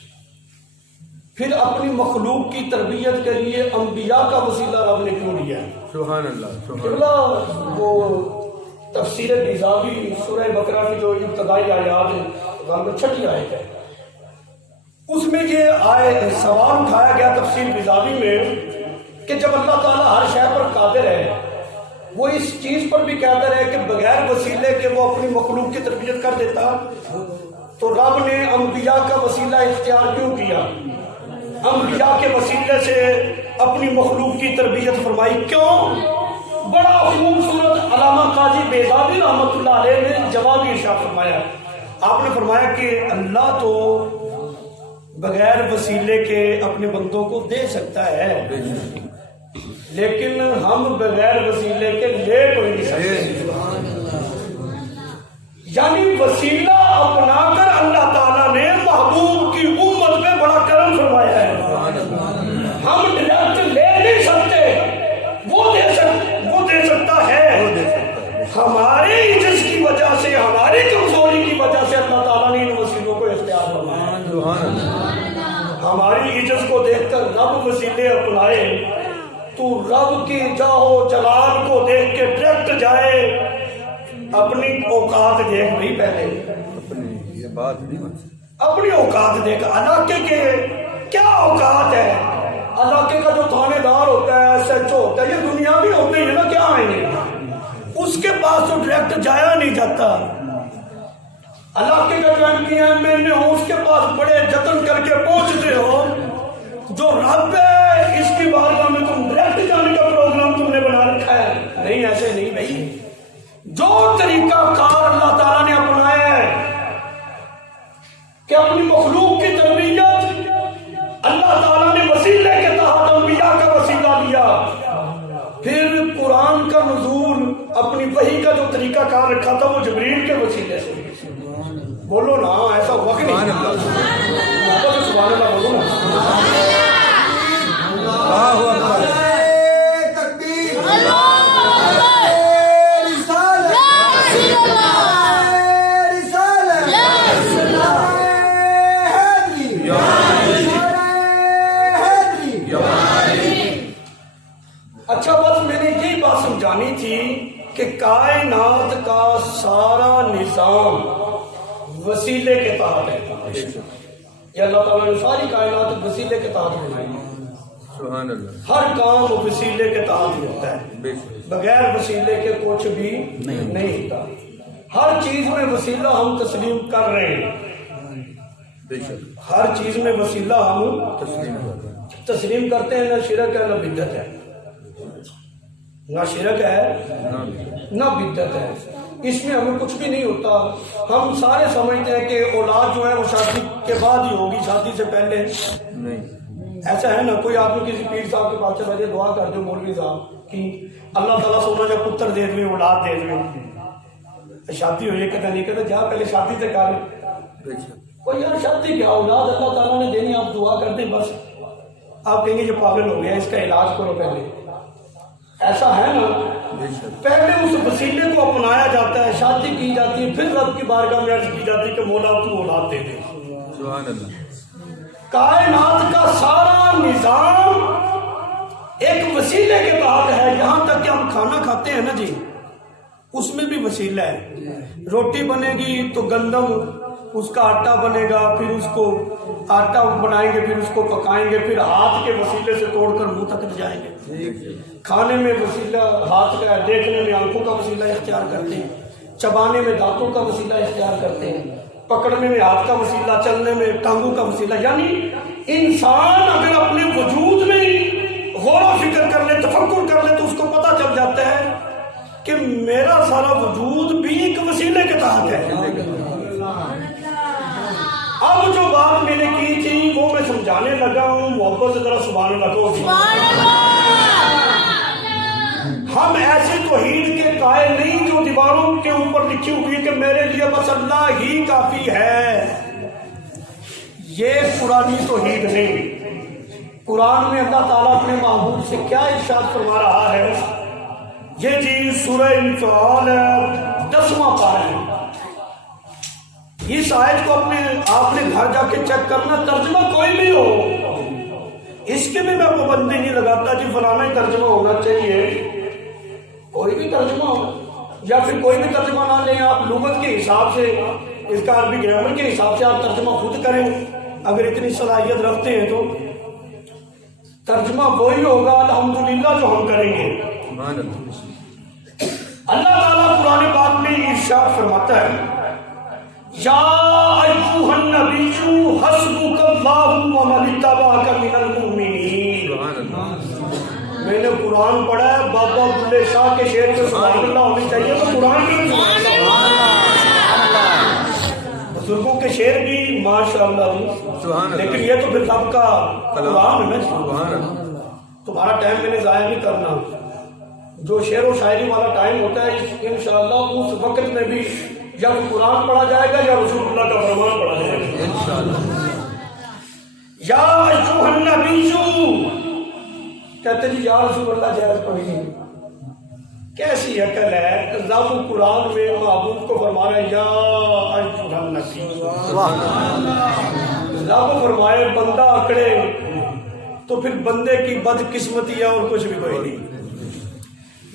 پھر اپنی مخلوق کی تربیت کے لیے انبیاء کا وسیلہ رب نے کیوں لیا ہے؟ سبحان اللہ سبحان اللہ. وہ تفسیر بیضاوی سورہ بقرہ کی جو ابتدائی آیات ہیں، غالباً 6 آیت ہے، اس میں یہ سوال اٹھایا گیا تفسیر بیضاوی میں کہ جب اللہ تعالیٰ ہر شے پر قادر ہے، وہ اس چیز پر بھی قادر ہے کہ بغیر وسیلے کے وہ اپنی مخلوق کی تربیت کر دیتا، تو رب نے انبیاء کا وسیلہ اختیار کیوں کیا؟ انبیاء کے وسیلے سے اپنی مخلوق کی تربیت فرمائی کیوں؟ بڑا خوبصورت علامہ قاضی بیضاوی رحمۃ اللہ علیہ نے جواب ارشاد فرمایا. آپ نے فرمایا کہ اللہ تو بغیر وسیلے کے اپنے بندوں کو دے سکتا ہے، لیکن ہم بغیر وسیلے کے لے کوئی نہیں سکتے. یعنی وسیلہ اپنا کر اللہ تعالیٰ نے محبوب کی امت پہ بڑا کرم فرمایا ہے. ہم ڈائریکٹ لے نہیں سکتے، وہ دے سکتا ہے. ہمارے عجز کی وجہ سے، ہماری کمزوری کی وجہ سے اللہ تعالیٰ نے ان وسیلوں کو اختیار فرمایا. ہماری عجز کو دیکھ کر رب وسیلے اپنائے تو رب کی جاہو جلال کو دیکھ کے ڈائریکٹ جائے. اپنی اوقات دیکھ بھائی، پہلے یہ بات نہیں بن سکتی. اپنی اوقات دیکھ. علاقے کے کیا اوقات ہے؟ علاقے کا جو تھانے دار ہوتا ہے، ایس ایچ او ہوتا ہے، یہ دنیا بھی ہوتے ہیں نا، کیا آئیں گے؟ اس کے پاس تو ڈائریکٹ جایا نہیں جاتا. علاقے کا جو M P M L A ہو، اس کے پاس بڑے جتن کر کے پہنچتے ہو. جو رب ہے اس کی بارگاہ میں تم ڈائریکٹ جانے کا پروگرام تم نے بنا رکھا ہے. نہیں، ایسے نہیں بھائی. جو طریقہ کار اللہ تعالیٰ نے اپنایا ہے کہ اپنی مخلوق کی تربیت، اللہ تعالیٰ نے وسیلے کے تحت انبیاء کا وسیلہ لیا. پھر قرآن کا نزول، اپنی وحی کا جو طریقہ کار رکھا تھا وہ جبریل کے وسیلے سے. بولو نا، ایسا ہوا کہ نہیں؟ سبحان اللہ بولو نا. اچھا، بس میں نے یہی بات سمجھانی تھی کہ کائنات کا سارا نظام وسیلے کے تحت ہے. یہ اللہ تعالیٰ نے ساری کائنات وسیلے کے تحت بنائی. سبحان اللہ. ہر کام وسیلے کے تحت ہی ہوتا ہے، بغیر وسیلے کے کچھ بھی نہیں ہوتا. ہر چیز میں وسیلہ ہم تسلیم کر رہے ہیں. ہر چیز میں وسیلہ ہم تسلیم کرتے ہیں. نہ شرک ہے نہ بدعت ہے، نہ شرک ہے نہ بدعت ہے. اس میں ہمیں کچھ بھی نہیں ہوتا. ہم سارے سمجھتے ہیں کہ اولاد جو ہے وہ شادی کے بعد ہی ہوگی، شادی سے پہلے نہیں. ایسا ہے نا. کوئی آدمی کسی پیر صاحب کے پاس چلا جائے، دعا کر دو مولوی صاحب کہ اللہ تعالیٰ سونا جب پتر دے دے، اولاد دے دے. شادی ہوئی ہے، کہتا نہیں، کہتا جا پہلے شادی سے کر. کوئی یار شادی کیا، اولاد اللہ تعالیٰ نے دینی، آپ دعا کر دیں بس. آپ کہیں گے یہ پاگل ہو گیا، اس کا علاج کرو پہلے. ایسا ہے نا. پہلے اس وسیلے کو اپنایا جاتا ہے، شادی کی جاتی ہے، پھر رب کی بارگاہ میں عرض کی جاتی ہے کہ مولا تو اولاد دے دے. سبحان اللہ. کائنات کا سارا نظام ایک وسیلے کے تحت ہے. یہاں تک کہ ہم کھانا کھاتے ہیں نا جی، اس میں بھی وسیلہ ہے. روٹی بنے گی تو گندم، اس کا آٹا بنے گا، پھر اس کو آٹا بنائیں گے، پھر اس کو پکائیں گے، پھر ہاتھ کے وسیلے سے توڑ کر منہ تک جائیں گے. کھانے میں وسیلہ ہاتھ کا ہے، دیکھنے میں آنکھوں کا وسیلہ اختیار کرتے ہیں، چبانے میں دانتوں کا وسیلہ اختیار کرتے ہیں، پکڑنے میں ہاتھ کا وسیلہ، چلنے میں ٹانگوں کا وسیلہ. یعنی انسان اگر اپنے وجود میں غور و فکر کر لے، تفکر کر لے، تو اس کو پتہ چل جاتا ہے کہ میرا سارا وجود بھی ایک وسیلے کے تحت ہے. اب جو بات میں نے کی تھی وہ میں سمجھانے لگا ہوں. محبت سے ذرا سبحان اللہ کہو. ہم ایسے توحید کے قائل نہیں جو دیواروں کے اوپر لکھی ہوئی ہے کہ میرے لیے بس اللہ ہی کافی ہے. یہ قرآنی توحید نہیں. قرآن میں اللہ تعالیٰ اپنے محبوب سے کیا ارشاد فرما رہا ہے؟ یہ جی سورہ انفعال 10واں پارہ ہے. اس آیت کو آپ نے گھر جا کے چیک کرنا. ترجمہ کوئی بھی ہو, اس کے بھی میں پابندی نہیں لگاتا جی فلانا ہی ترجمہ ہونا چاہیے. کوئی بھی ترجمہ ہو یا پھر کوئی بھی ترجمہ نہ لیں, آپ لغت کے حساب سے, اس کا عربی گرامر کے حساب سے آپ ترجمہ خود کریں. اگر اتنی صلاحیت رکھتے ہیں تو ترجمہ وہی ہوگا الحمدللہ جو ہم کریں گے. اللہ تعالیٰ قرآن پاک میں ارشاد فرماتا ہے, یا ایھا النبی حسبک اللہ ومن اتبعک من المؤمنین. میں نے قرآن پڑھا ہے, بابا بلے شاہ کے شعر پہ سبحان اللہ ہونی چاہیے تو قرآن کے بزرگوں کے شعر بھی ماشاء اللہ, لیکن یہ تو پھر سب کا قرآن ہے. تمہارا ٹائم میں نے ضائع نہیں کرنا. جو شعر و شاعری والا ٹائم ہوتا ہے انشاءاللہ اس وقت میں بھی یا قرآن پڑھا جائے گا یا رسول اللہ کا فرمان پڑھا جائے گا. یا ایھا النبی, کہتے جی یا رسول اللہ جائز کوئی نہیں. کیسی عقل ہے, رب قرآن میں محبوب کو فرما رہا ہے یا ایھا النبی. رب فرمائے بندہ اکڑے تو پھر بندے کی بدقسمتی ہے اور کچھ بھی کوئی نہیں.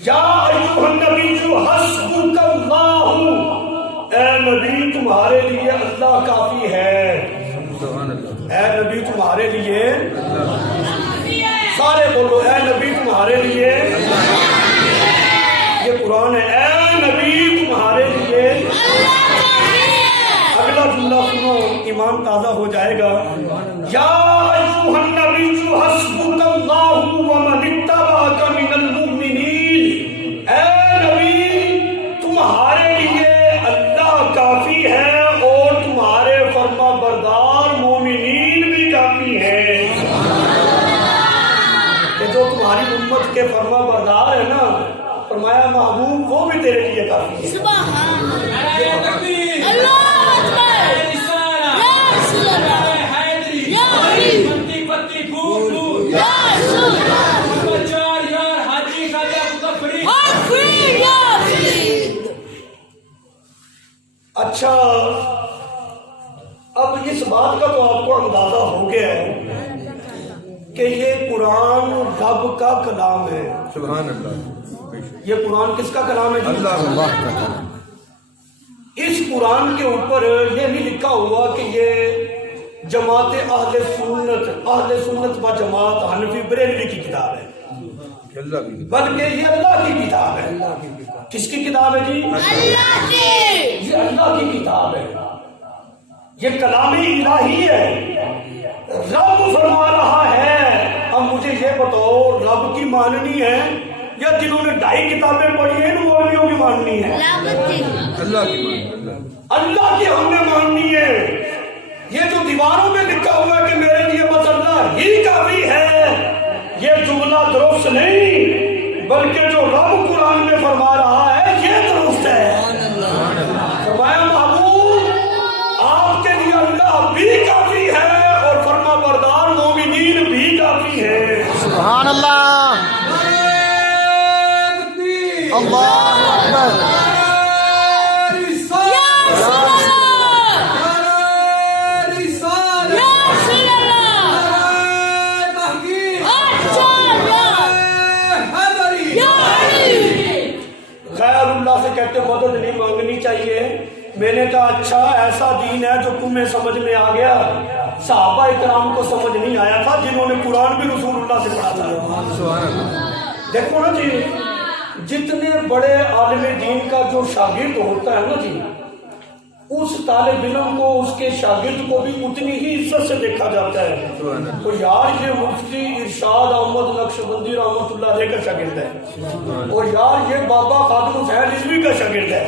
یا ایھا النبی حسبک اللہ, اے نبی تمہارے لیے اللہ کافی ہے. اے نبی تمہارے لیے, سارے بولو اے نبی تمہارے لیے. یہ قرآن ہے, اے نبی تمہارے لیے. اگلا جملہ سنو, ایمان تازہ ہو جائے گا. یا ایھا النبی حسبک اللہ ومن اتبعک من المؤمنین. اے نبی تمہارے لیے اللہ کافی ہے اور تمہارے فرما بردار مومنین بھی کافی ہیں. کہ جو تمہاری امت کے فرما بردار ہے نا, فرمایا محبوب وہ بھی تیرے لیے کافی ہے. اچھا, اب اس بات کا تو آپ کو اندازہ ہو گیا ہے کہ یہ قرآن رب کا کلام ہے. سبحان اللہ. یہ قرآن کس کا کلام ہے جی؟ اللہ کا. اس قرآن کے اوپر یہ نہیں لکھا ہوا کہ یہ جماعت اہل سنت و جماعت حنفی بریلوی کی کتاب ہے, بلکہ یہ اللہ کی کتاب ہے. کس کی کتاب ہے جی؟ اللہ کی. یہ اللہ کی کتاب ہے, یہ کلام الہی ہے. رب فرما رہا ہے. اب مجھے یہ بتاؤ, رب کی ماننی ہے یا جنہوں نے 2.5 کتابیں پڑھی ہیں ان مولویوں کی ماننی ہے؟ اللہ کی ماننی. اللہ کی ہم نے ماننی ہے. یہ جو دیواروں میں لکھا ہوا ہے کہ میرے لیے بس اللہ ہی کافی ہے, یہ جملہ درست نہیں, بلکہ جو رب قرآن میں فرما رہا ہے یہ درست ہے. فرمایا محبوب آپ کے لیے اللہ بھی کافی ہے اور فرما بردار مومنین بھی کافی ہے. سبحان اللہ. اللہ اکبر. غیر اللہ سے کہتے مدد نہیں مانگنی چاہیے. میں نے کہا اچھا ایسا دین ہے جو تمہیں سمجھ میں آ گیا, صحابہ اکرام کو سمجھ نہیں آیا تھا جنہوں نے قرآن بھی رسول اللہ سے پڑھا تھا. دیکھو نا جی, جتنے بڑے عالم دین کا جو شاگرد ہوتا ہے نا جی, اس طالب علم کو اس کے شاگرد کو بھی اتنی ہی عزت سے دیکھا جاتا ہے. تو یار یہ مفتی ارشاد احمد نقشبندی رحمۃ اللہ علیہ کا شاگرد ہے, اور یار یہ بابا خادم حسین رضوی کا شاگرد ہے,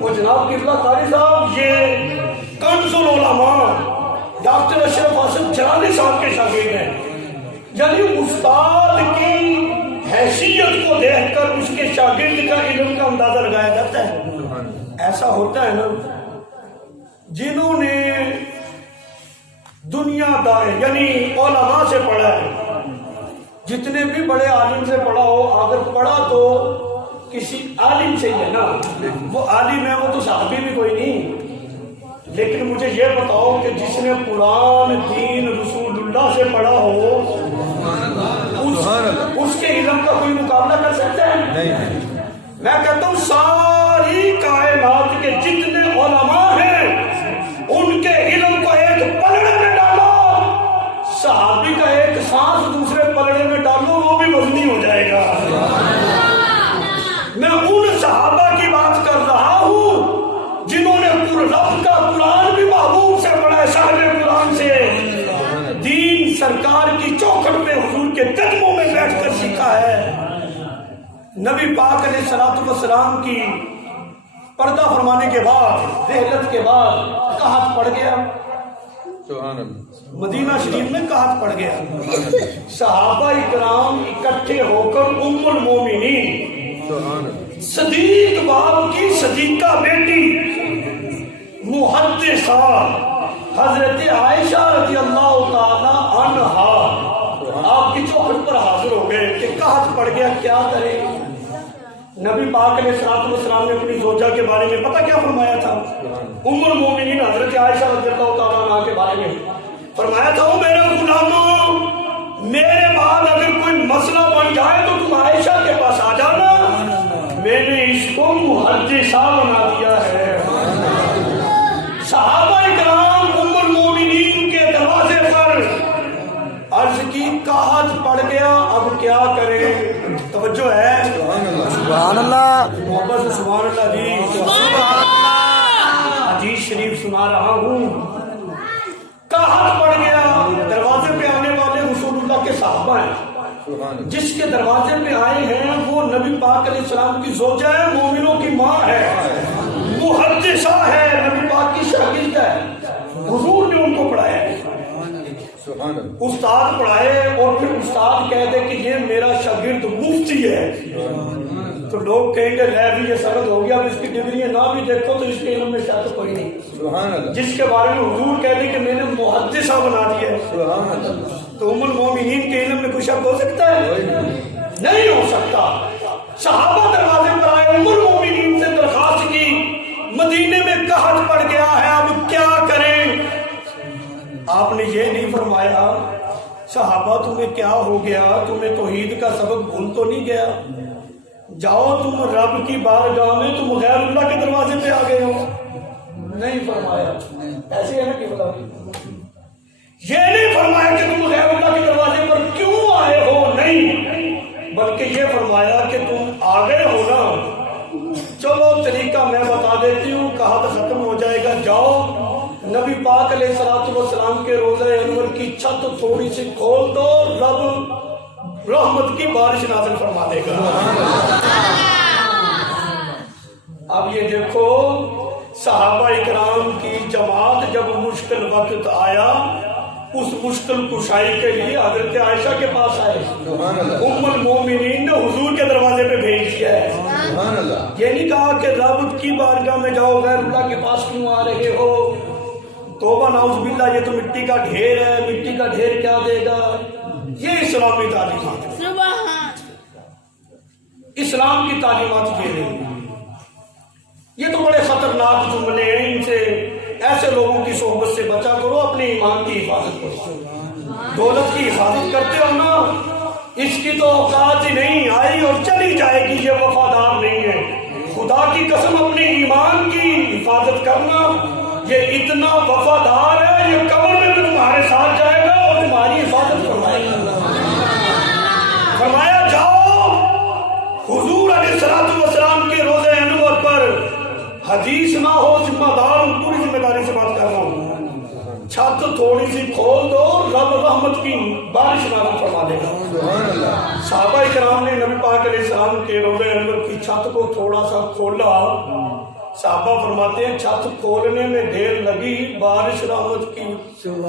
اور جناب قبلہ قاری صاحب یہ کنز العلماء ڈاکٹر اشرف حسن چرانی صاحب کے شاگرد ہیں. یعنی استاد کی حیثیت کو دیکھ کر اس کے شاگرد کا علم کا اندازہ لگایا جاتا ہے. ایسا ہوتا ہے نا, جنہوں نے دنیا دار یعنی علماء سے پڑھا ہے، جتنے بھی بڑے عالم سے پڑھا ہو، اگر پڑھا تو کسی عالم سے ہی ہے نا، وہ عالم ہے، وہ تو صحابی بھی کوئی نہیں۔ لیکن مجھے یہ بتاؤ کہ جس نے قرآن دین رسول اللہ سے پڑھا ہو اس کے علم کا کوئی مقابلہ کر سکتا ہے؟ نہیں۔ میں کہتا ہوں ساری کائنات کے جتنے علماء ہیں ان کے علم کو ایک پلڑے میں ڈالو، صحابی کا ایک سانس دوسرے پلڑے میں ڈالو، وہ بھی وزنی ہو جائے گا۔ میں ان صحابہ کی بات کر رہا ہوں جنہوں نے رب کا قرآن بھی محبوب سے پڑھا ہے، صاحب قرآن سے، دین سرکار کی چوکھٹ پہ حضور کے قدموں میں بیٹھ کر سیکھا ہے۔ نبی پاک علیہ الصلوۃ والسلام کی پردہ فرمانے کے بعد، رحلت کے بعد قحط پڑ گیا، مدینہ شریف میں قحط پڑ گیا۔ صحابہ کرام اکٹھے ہو کر ام المومنین صدیق باپ کی صدیقہ بیٹی محدثہ حضرت عائشہ رضی اللہ تعالی عنہا آپ کی چوکھٹ پر حاضر ہو گئے کہ قحط پڑ گیا، کیا کریں؟ نبی پاک علیہ الصلوۃ والسلام نے اپنی زوجہ کے بارے میں پتہ کیا فرمایا تھا؟ ام المومنین حضرت عائشہ رضی اللہ تعالی عنہا کے بارے میں فرمایا تھا، میرے غلاموں، میرے بعد اگر کوئی مسئلہ بن جائے تو تم عائشہ کے پاس آ جانا، میں نے اس کو محدثہ بنا دیا ہے۔ صحابہ کرام ام المومنین کے دروازے پر عرض کی قحط پڑ گیا، اب کیا کریں؟ توجہ ہے، سبحان اللہ، محبت سے سبحان اللہ جی، حدیث شریف سنا رہا ہوں۔ قحط پڑ گیا، دروازے پہ آنے والے رسول اللہ کے صحابہ ہیں، جس کے دروازے پہ آئے ہیں وہ نبی پاک علیہ السلام کی زوجہ ہے، مومنوں کی ماں ہے، محدثہ ہے، نبی پاک کی شاگرد ہے، حضور نے ان کو پڑھایا ہے۔ استاد پڑھائے اور پھر استاد کہہ دے کہ یہ میرا شاگرد مفتی ہے، تو لوگ کہیں گے لے بھی یہ سند ہو گیا، اب اس کی ڈگریاں نہ بھی دیکھو تو اس کے علم میں شاید کوئی نہیں۔ جس کے بارے میں حضور کہہ دے کہ میں نے محدثہ بنا دیا ہے، تو ام المومنین کے علم میں کچھ شک ہو سکتا ہے؟ نہیں ہو سکتا۔ صحابہ دروازے پر آئے، ام المومنین سے درخواست کی، مدینے میں قحط پڑ گیا ہے، اب کیا کریں؟ آپ نے یہ نہیں فرمایا صحابہ تمہیں کیا ہو گیا، تمہیں توحید کا سبق بھول تو نہیں گیا؟ جاؤ تم رب کی بارگاہ میں، تم غیر اللہ کے دروازے پہ آ گئے ہو۔ نہیں فرمایا، ایسے ہے نا کہ یہ نہیں فرمایا کہ تم غیر اللہ کے دروازے پر کیوں آئے ہو، نہیں، بلکہ یہ فرمایا کہ تم آ گئے ہو نا، چلو طریقہ میں بتا دیتی ہوں، قحط ختم ہو جائے گا، جاؤ نبی پاک علیہ الصلوۃ والسلام کے روضہ انور کی چھت تھوڑی سی کھول دو، رب رحمت کی بارش نازل فرما دے گا۔ اب یہ دیکھو صحابہ اکرام کی جماعت جب مشکل وقت آیا، اس مشکل کشائی کے لیے حضرت عائشہ کے پاس آئے، ام المومنین نے حضور کے دروازے پہ بھیج دیا ہے۔ یہ نہیں کہا کہ رب کی بارگاہ میں جاؤ، غیر اللہ کے پاس کیوں آ رہے ہو، توبہ نعوذ باللہ، یہ تو مٹی کا ڈھیر ہے، مٹی کا ڈھیر کیا دے گا؟ یہ اسلامی تعلیمات ہے، اسلام کی تعلیمات یہ نہیں۔ یہ تو بڑے خطرناک جملے ہیں، ان سے ایسے لوگوں کی صحبت سے بچا کرو، اپنے ایمان کی حفاظت کرو۔ دولت کی حفاظت کرتے ہو نا، اس کی تو اوقات ہی نہیں، آئی اور چلی جائے گی، یہ وفادار نہیں ہے۔ خدا کی قسم اپنے ایمان کی حفاظت کرنا، یہ اتنا وفادار ہے، یہ قبر میں بھی تمہارے ساتھ جائے گا اور تمہاری حفاظت فرمائے گا۔ فرمایا جاؤ حضور علیہ الصلوۃ والسلام کے روضہ انور پر، حدیث نہ ہو، ذمہ دار پوری ذمہ داری سے بات کر رہا ہوں، چھت تھوڑی سی کھول دو، رب رحمت کی بارش نازل فرما دے گا۔ صحابہ کرام نے نبی پاک علیہ السلام کے روضہ انور کی چھت کو تھوڑا سا کھولا، صحابہ فرماتے ہیں چھت کھولنے میں دیر لگی، بارش رحمت کی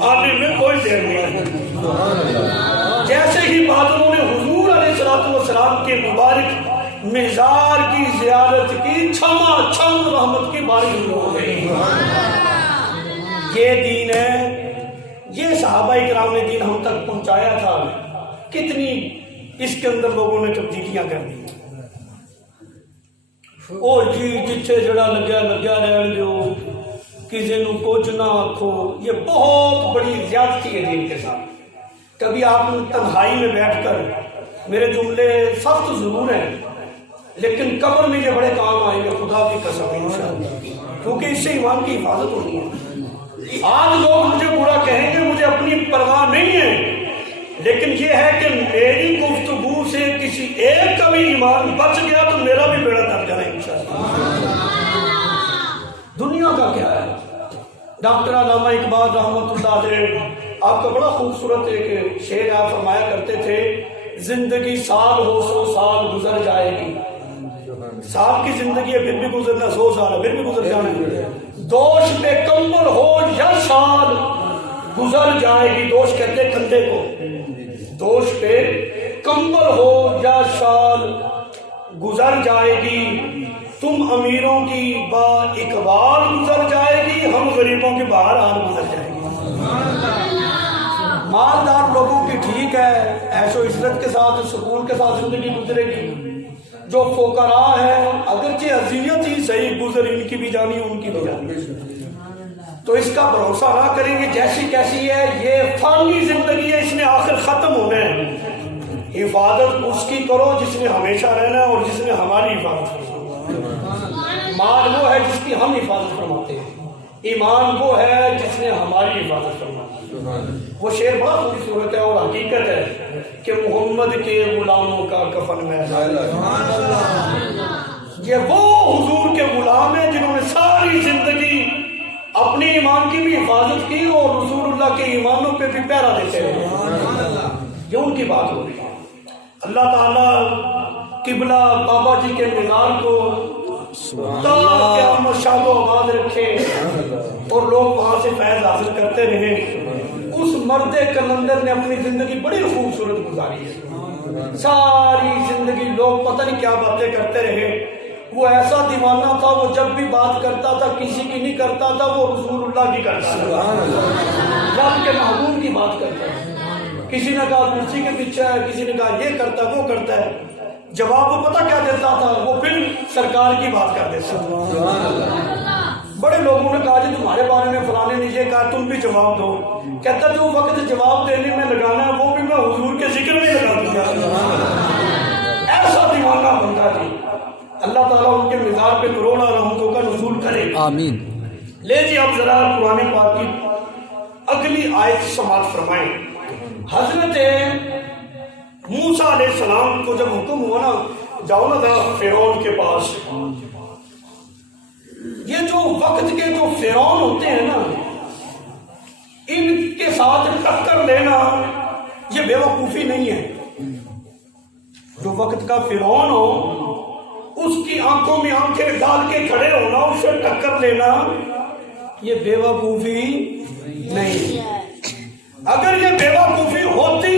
آنے میں کوئی دیر نہیں لگی۔ جیسے ہی بادلوں نے حضور علیہ الصلوۃ والسلام کے مبارک مزار کی زیارت کی، چھما چھم رحمت کی بارش ہو گئی۔ یہ دین ہے یہ صحابہ کرام نے دین ہم تک پہنچایا تھا، کتنی اس کے اندر لوگوں نے تبدیلیاں کر دی. او جی جتھے جڑا لگیا رہن دیو، کسی نو کچھ نہ آکھو، یہ بہت بڑی زیادتی ہے دین کے ساتھ. کبھی آپ تنہائی میں بیٹھ کر، میرے جملے سخت ضرور ہیں لیکن قبر میں یہ بڑے کام آئیں گے، خدا کی قسم انشاءاللہ، کیونکہ اس سے ایمان کی حفاظت ہونی ہے. آج لوگ مجھے برا کہیں گے، مجھے اپنی پرواہ نہیں ہے، لیکن یہ ہے کہ میری گفتگو سے کسی ایک کا بھی ایمان بچ گیا تو میرا بھی بیڑا تر جائے انشاءاللہ. دنیا کا کیا ہے؟ ڈاکٹر علامہ اقبال رحمۃ اللہ علیہ آپ کا بڑا خوبصورت ایک شعر آپ فرمایا کرتے تھے، زندگی سال ہو 100 سال گزر جائے گی. سال کی زندگی ہے، پھر بھی گزرنا 100 سال ہے، پھر بھی گزر جانا ہے. دوش پہ کمبل ہو یا سال گزر جائے گی. دوش کہتے کندھے کو. دوش پہ کمبل ہو یا سال گزر جائے گی. تم امیروں کی با اقبال گزر جائے گی، ہم غریبوں کی بہار آن گزر جائے گی. مالدار لوگوں کی ٹھیک ہے، عیش و عشرت کے ساتھ سکون کے ساتھ زندگی گزرے گی. جو فقراء ہیں اگرچہ اذیت ہی صحیح گزر، ان کی بھی جانی ان کی بھی جانی. تو اس کا بھروسہ نہ کریں گے، جیسی کیسی ہے یہ فانی زندگی ہے، اس نے آخر ختم ہونا ہے. حفاظت اس کی کرو جس نے ہمیشہ رہنا ہے اور جس نے ہماری حفاظت کرنا ہے. مال وہ ہے جس کی ہم حفاظت فرماتے ہیں، ایمان وہ ہے جس نے ہماری حفاظت فرمائی. وہ شعر بڑا خوبصورت ہے اور حقیقت ہے کہ محمد کے غلاموں کا کفن میں یہ وہ حضور کے غلام ہیں جنہوں نے ساری زندگی اپنی ایمان کی بھی حفاظت کی اور رسول اللہ کے ایمانوں پہ بھی پہرا دیتے رہے. یہ ان کی بات ہو رہی ہے. اللہ تعالیٰ قبلہ بابا جی کے مزار کو تا قیامت شاد و آباد رکھے اور لوگ وہاں سے فیض حاصل کرتے رہے. اس مرد کلندر نے اپنی زندگی بڑی خوبصورت گزاری ہے. ساری زندگی لوگ پتہ نہیں کیا باتیں کرتے رہے. وہ ایسا دیوانہ تھا، وہ جب بھی بات کرتا تھا کسی کی نہیں کرتا تھا، وہ رسول اللہ کی کرتا تھا، رب کے محبوب کی بات کرتا ہے. کسی نے کہا کرسی کے پیچھے ہے، کسی نے کہا یہ کرتا ہے وہ کرتا ہے. جواب وہ پتہ کیا دیتا تھا؟ وہ پھر سرکار کی بات کر دیتا تھا. بڑے لوگوں نے کہا جی تمہارے بارے میں فلانے نے یہ کہا، تم بھی جواب دو. کہتا جو وقت جواب دینے میں لگانا ہے وہ بھی میں حضور کے ذکر میں لگا دوں گا. ایسا دیوانہ بندہ جی. اللہ تعالیٰ ان کے مزار پہ کروڑا رحمتوں کا نزول کرے، آمین. لے جی اب ذرا قرآن پاک کی اگلی آیت سماعت فرمائیں. حضرت موسیٰ علیہ السلام کو جب حکم ہوا نا جاؤ نا ذرا فرعون کے پاس. یہ جو وقت کے جو فرعون ہوتے ہیں نا، ان کے ساتھ ٹکر لینا یہ بے وقوفی نہیں ہے. جو وقت کا فرعون ہو اس کی آنکھوں میں آنکھیں ڈال کے کھڑے ہونا، اس سے ٹکر لینا یہ بے وقوفی نہیں. اگر یہ بے وقوفی ہوتی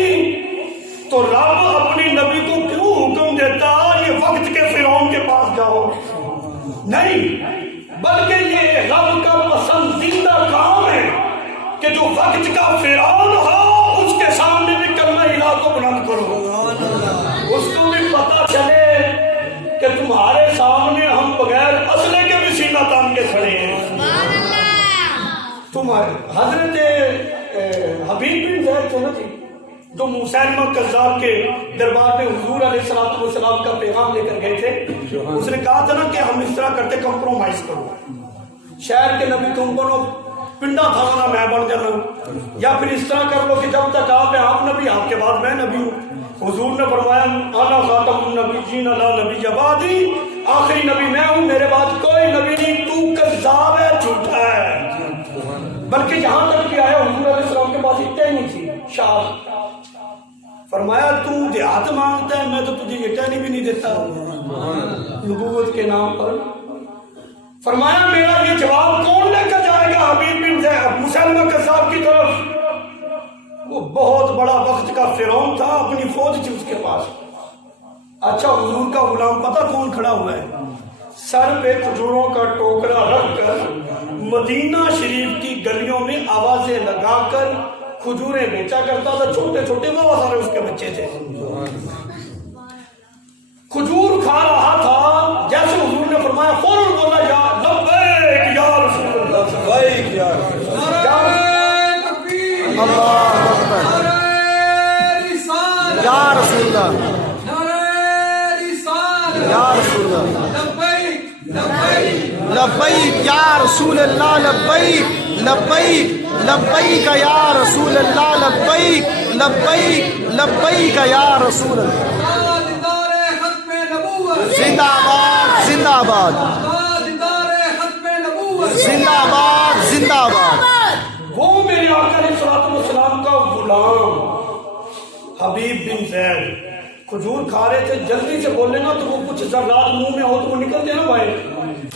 تو رب اپنی نبی کو کیوں حکم دیتا یہ وقت کے فرعون کے پاس جاؤ؟ نہیں، بلکہ یہ رب کا پسندیدہ کام ہے کہ جو وقت کا فرعون ہو اس کے سامنے بھی کلمہ الہ کو بلند کرو. اس کو بھی پتہ چلے کہ تمہارے سامنے ہم بغیر اسلحے کے بھی سینہ تان کے کھڑے ہیں. تمہارے حضرت حبیب بن زید تھے نا جی، جو مسیلمہ کذاب کے دربار میں حضور علیہ السلام کا پیغام لے کر گئے تھے. اس نے کہا تھا نا کہ ہم اس طرح کرتے کمپرومائز کرو، شہر کے نبی تم بنو، پنڈا تھانا میں بن جانا، یا پھر اس طرح کر لو کہ جب تک آپ نبی آپ کے بعد میں نبی ہوں. حضور نے فرمایا انا خاتم النبیین لا نبی بعدی، آخری نبی میں ہوں، میرے بعد کوئی نبی نہیں. تو کذاب ہے، جھوٹا ہے. بلکہ جہاں تک بھی آیا حضور علیہ السلام کے پاس اٹھے نہیں تھی. شاہ فرمایا تو دیہات مانگتا ہے، میں تو تجھے یہ ٹہنی بھی نہیں دیتا نبوت کے نام پر. فرمایا میرا یہ جواب کون لے کر جائے گا حبیب بن زید مسلمہ کذاب کی طرف؟ وہ بہت بڑا وقت کا فرعون تھا، اپنی فوج تھی اس کے پاس. اچھا حضور کا غلام پتہ کون کھڑا ہوا ہے؟ سر پہ کھجوروں کا ٹوکرا رکھ کر مدینہ شریف کی گلیوں میں آوازیں لگا کر کھجوریں بیچا کرتا تھا، چھوٹے چھوٹے بہت سارے اس کے بچے تھے. کھجور کھا رہا تھا، جیسے حضور نے فرمایا فوراً بولا یا لبیک یا رسول اللہ، لبیک یا رسول اللہ. نعرہ تکبیر، اللہ اکبر. نعرہ رسالت، یا رسول اللہ، نعرہ رسالت، یا رسول اللہ. لبیک لبیک لبیک یا رسول اللہ، لبیک لبیک لبیک یا رسول اللہ، لبیک لبیک لبیک یا رسول اللہ. تاجدار ختم نبوت، زندہ آباد، زندہ آباد، تاجدار ختم نبوت، زندہ آباد، زندہ آباد. وہ میرے آقا علیہ الصلوۃ والسلام کا غلام حبیب بن زید کھجور کھا رہے تھے. جلدی سے بولے نا تو وہ کچھ ذرات منہ میں ہو تو وہ نکلتے نا بھائی.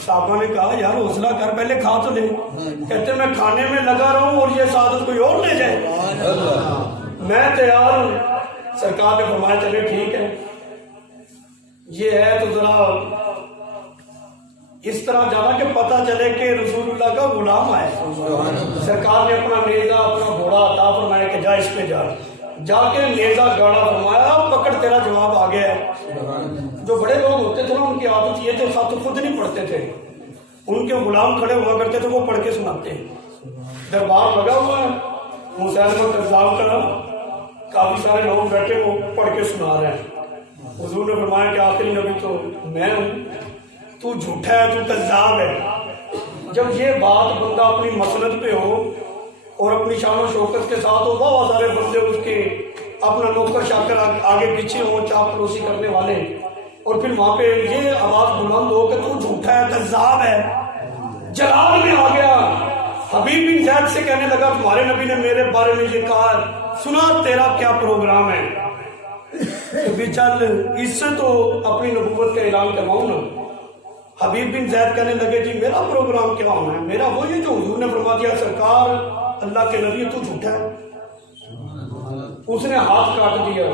صحابہ نے کہا یار حوصلہ کر، پہلے کھا تو لے. کہتے میں کھانے میں لگا رہوں اور یہ سعادت کوئی اور لے جائے. میں تیار ہوں. سرکار نے فرمایا چلے ٹھیک ہے، یہ ہے تو ذرا اس طرح جانا کہ پتہ چلے کہ رسول اللہ کا غلام آئے. سرکار نے اپنا نیزہ اپنا گھوڑا عطا فرمایا کہ جا اس پہ جا کے نیزہ گاڑا، فرمایا پکڑ تیرا جواب آ گیا ہے. جو بڑے لوگ ہوتے تھے نا ان کی عادت یہ تھی خط خود نہیں پڑھتے تھے، ان کے غلام کھڑے ہوا کرتے تھے، وہ پڑھ کے سناتے. دربار لگا ہوا ہے، مسلمہ کذاب کا کافی سارے لوگ بیٹھے وہ پڑھ کے سنا رہے ہیں. حضور نے فرمایا کہ آخری نبی تو میں ہوں، تو جھوٹا ہے، تو کذاب ہے. جب یہ بات بندہ اپنی مسند پہ ہو اور اپنی شان و شوکت کے ساتھ ہو، بہت سارے بندے اس کے اپنا نوکر شاکر آگے پیچھے ہو، چاپ پروسی کرنے والے، اور پھر وہاں پہ یہ آواز بلند ہو کہ تو جھوٹا ہے، کذاب ہے. جلال میں آ گیا. حبیب بن زید سے کہنے لگا تمہارے نبی نے میرے بارے میں یہ کہا، سنا تیرا کیا پروگرام ہے. بھی چل اس سے تو اپنی نبوت کا اعلان کرواؤں نا. حبیب بن زید کہنے لگے جی میرا پروگرام کیا ہونا ہے، میرا وہی جو حضور نے فرما دیا سرکار اللہ کے نبی تو جھوٹا ہے. اس نے ہاتھ کاٹ دیا.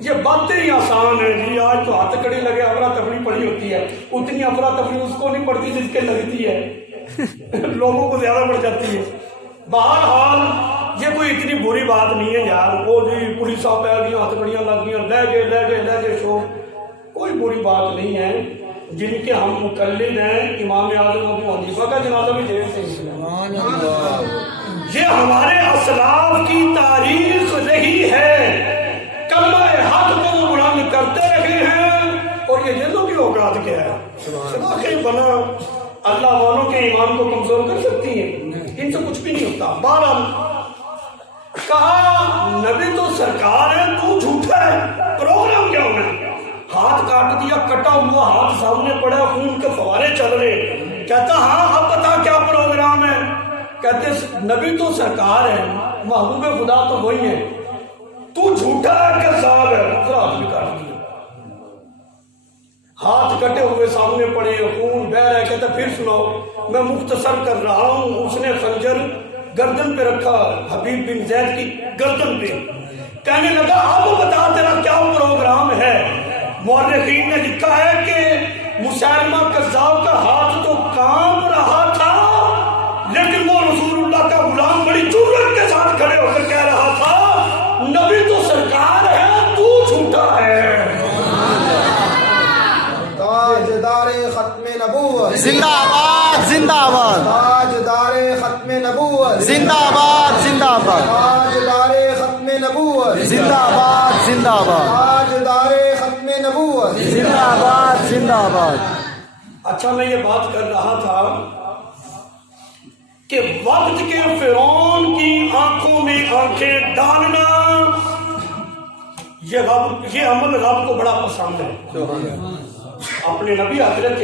یہ باتیں ہی آسان ہے جی، آج تو ہاتھ کڑی لگے افراتفری پڑی ہوتی ہے، اتنی افراتفری اس کو نہیں پڑتی جس کے لگتی ہے. لوگوں کو زیادہ پڑ جاتی ہے. بہرحال یہ کوئی اتنی بری بات نہیں ہے یار. وہ جی پولیس آپ آ گئی، ہاتھ کڑیاں لگ گئی، لے گئے شو، کوئی بری بات نہیں ہے. جن کے ہم مقلد ہیں امام اعظم ابو حنیفہ کا جنازہ بھی جیل سے نکلا. یہ ہمارے اسلاف کی تاریخ رہی ہے. کلمہ حق کو وہ بلند کرتے رہے ہیں اور یہ جیلوں کی اوقات کیا ہے. شناخیں بنا اللہ والوں کے ایمان کو کمزور کر سکتی ہیں، ان سے کچھ بھی نہیں ہوتا. بہرحال کہا نبی تو سرکار ہے، تو جھوٹا ہے، پروگرام کیا ہونا ہے. ہاتھ کاٹ دیا، کٹا ہوا ہاتھ سامنے پڑا، خون کے فوارے چل رہے. کہتا ہاں اب بتا کیا پروگرام ہے. کہتے نبی تو سرکار ہے، محبوب خدا تو وہی ہے، تو جھوٹا ہے، کذاب ہے. پھر ہاتھ بھی کاٹ دیا. ہاتھ کٹے ہوئے سامنے پڑے، خون بہ رہا ہے. کہتا پھر سناؤ. میں مختصر کر رہا ہوں. اس نے خنجر گردن پہ رکھا، حبیب بن زید کی گردن پہ. کہنے لگا اب بتا تیرا کیا پروگرام ہے. مورخین نے لکھا ہے کہ مسلمہ کذاب کا ہاتھ تو کانپ رہا تھا، لیکن وہ رسول اللہ کا غلام بڑی جرأت کے ساتھ کھڑے ہو کر کہہ رہا تھا نبی تو سرکار ہے، تو جھوٹا ہے. تاجدار ختم نبوت، زندہ آباد، زندہ آباد، تاجدار ختم نبوت، زندہ آباد، زندہ آباد، تاجدار ختم نبوت، زندہ آباد، زندہ آباد، تاجدار ختم نبوت، زندہ آباد، زندہ آباد. اچھا میں یہ بات کر رہا تھا کہ وقت کے فرعون کی آنکھوں میں آنکھیں ڈالنا یہ عمل رب کو بڑا پسند ہے. اپنے نبی حضرت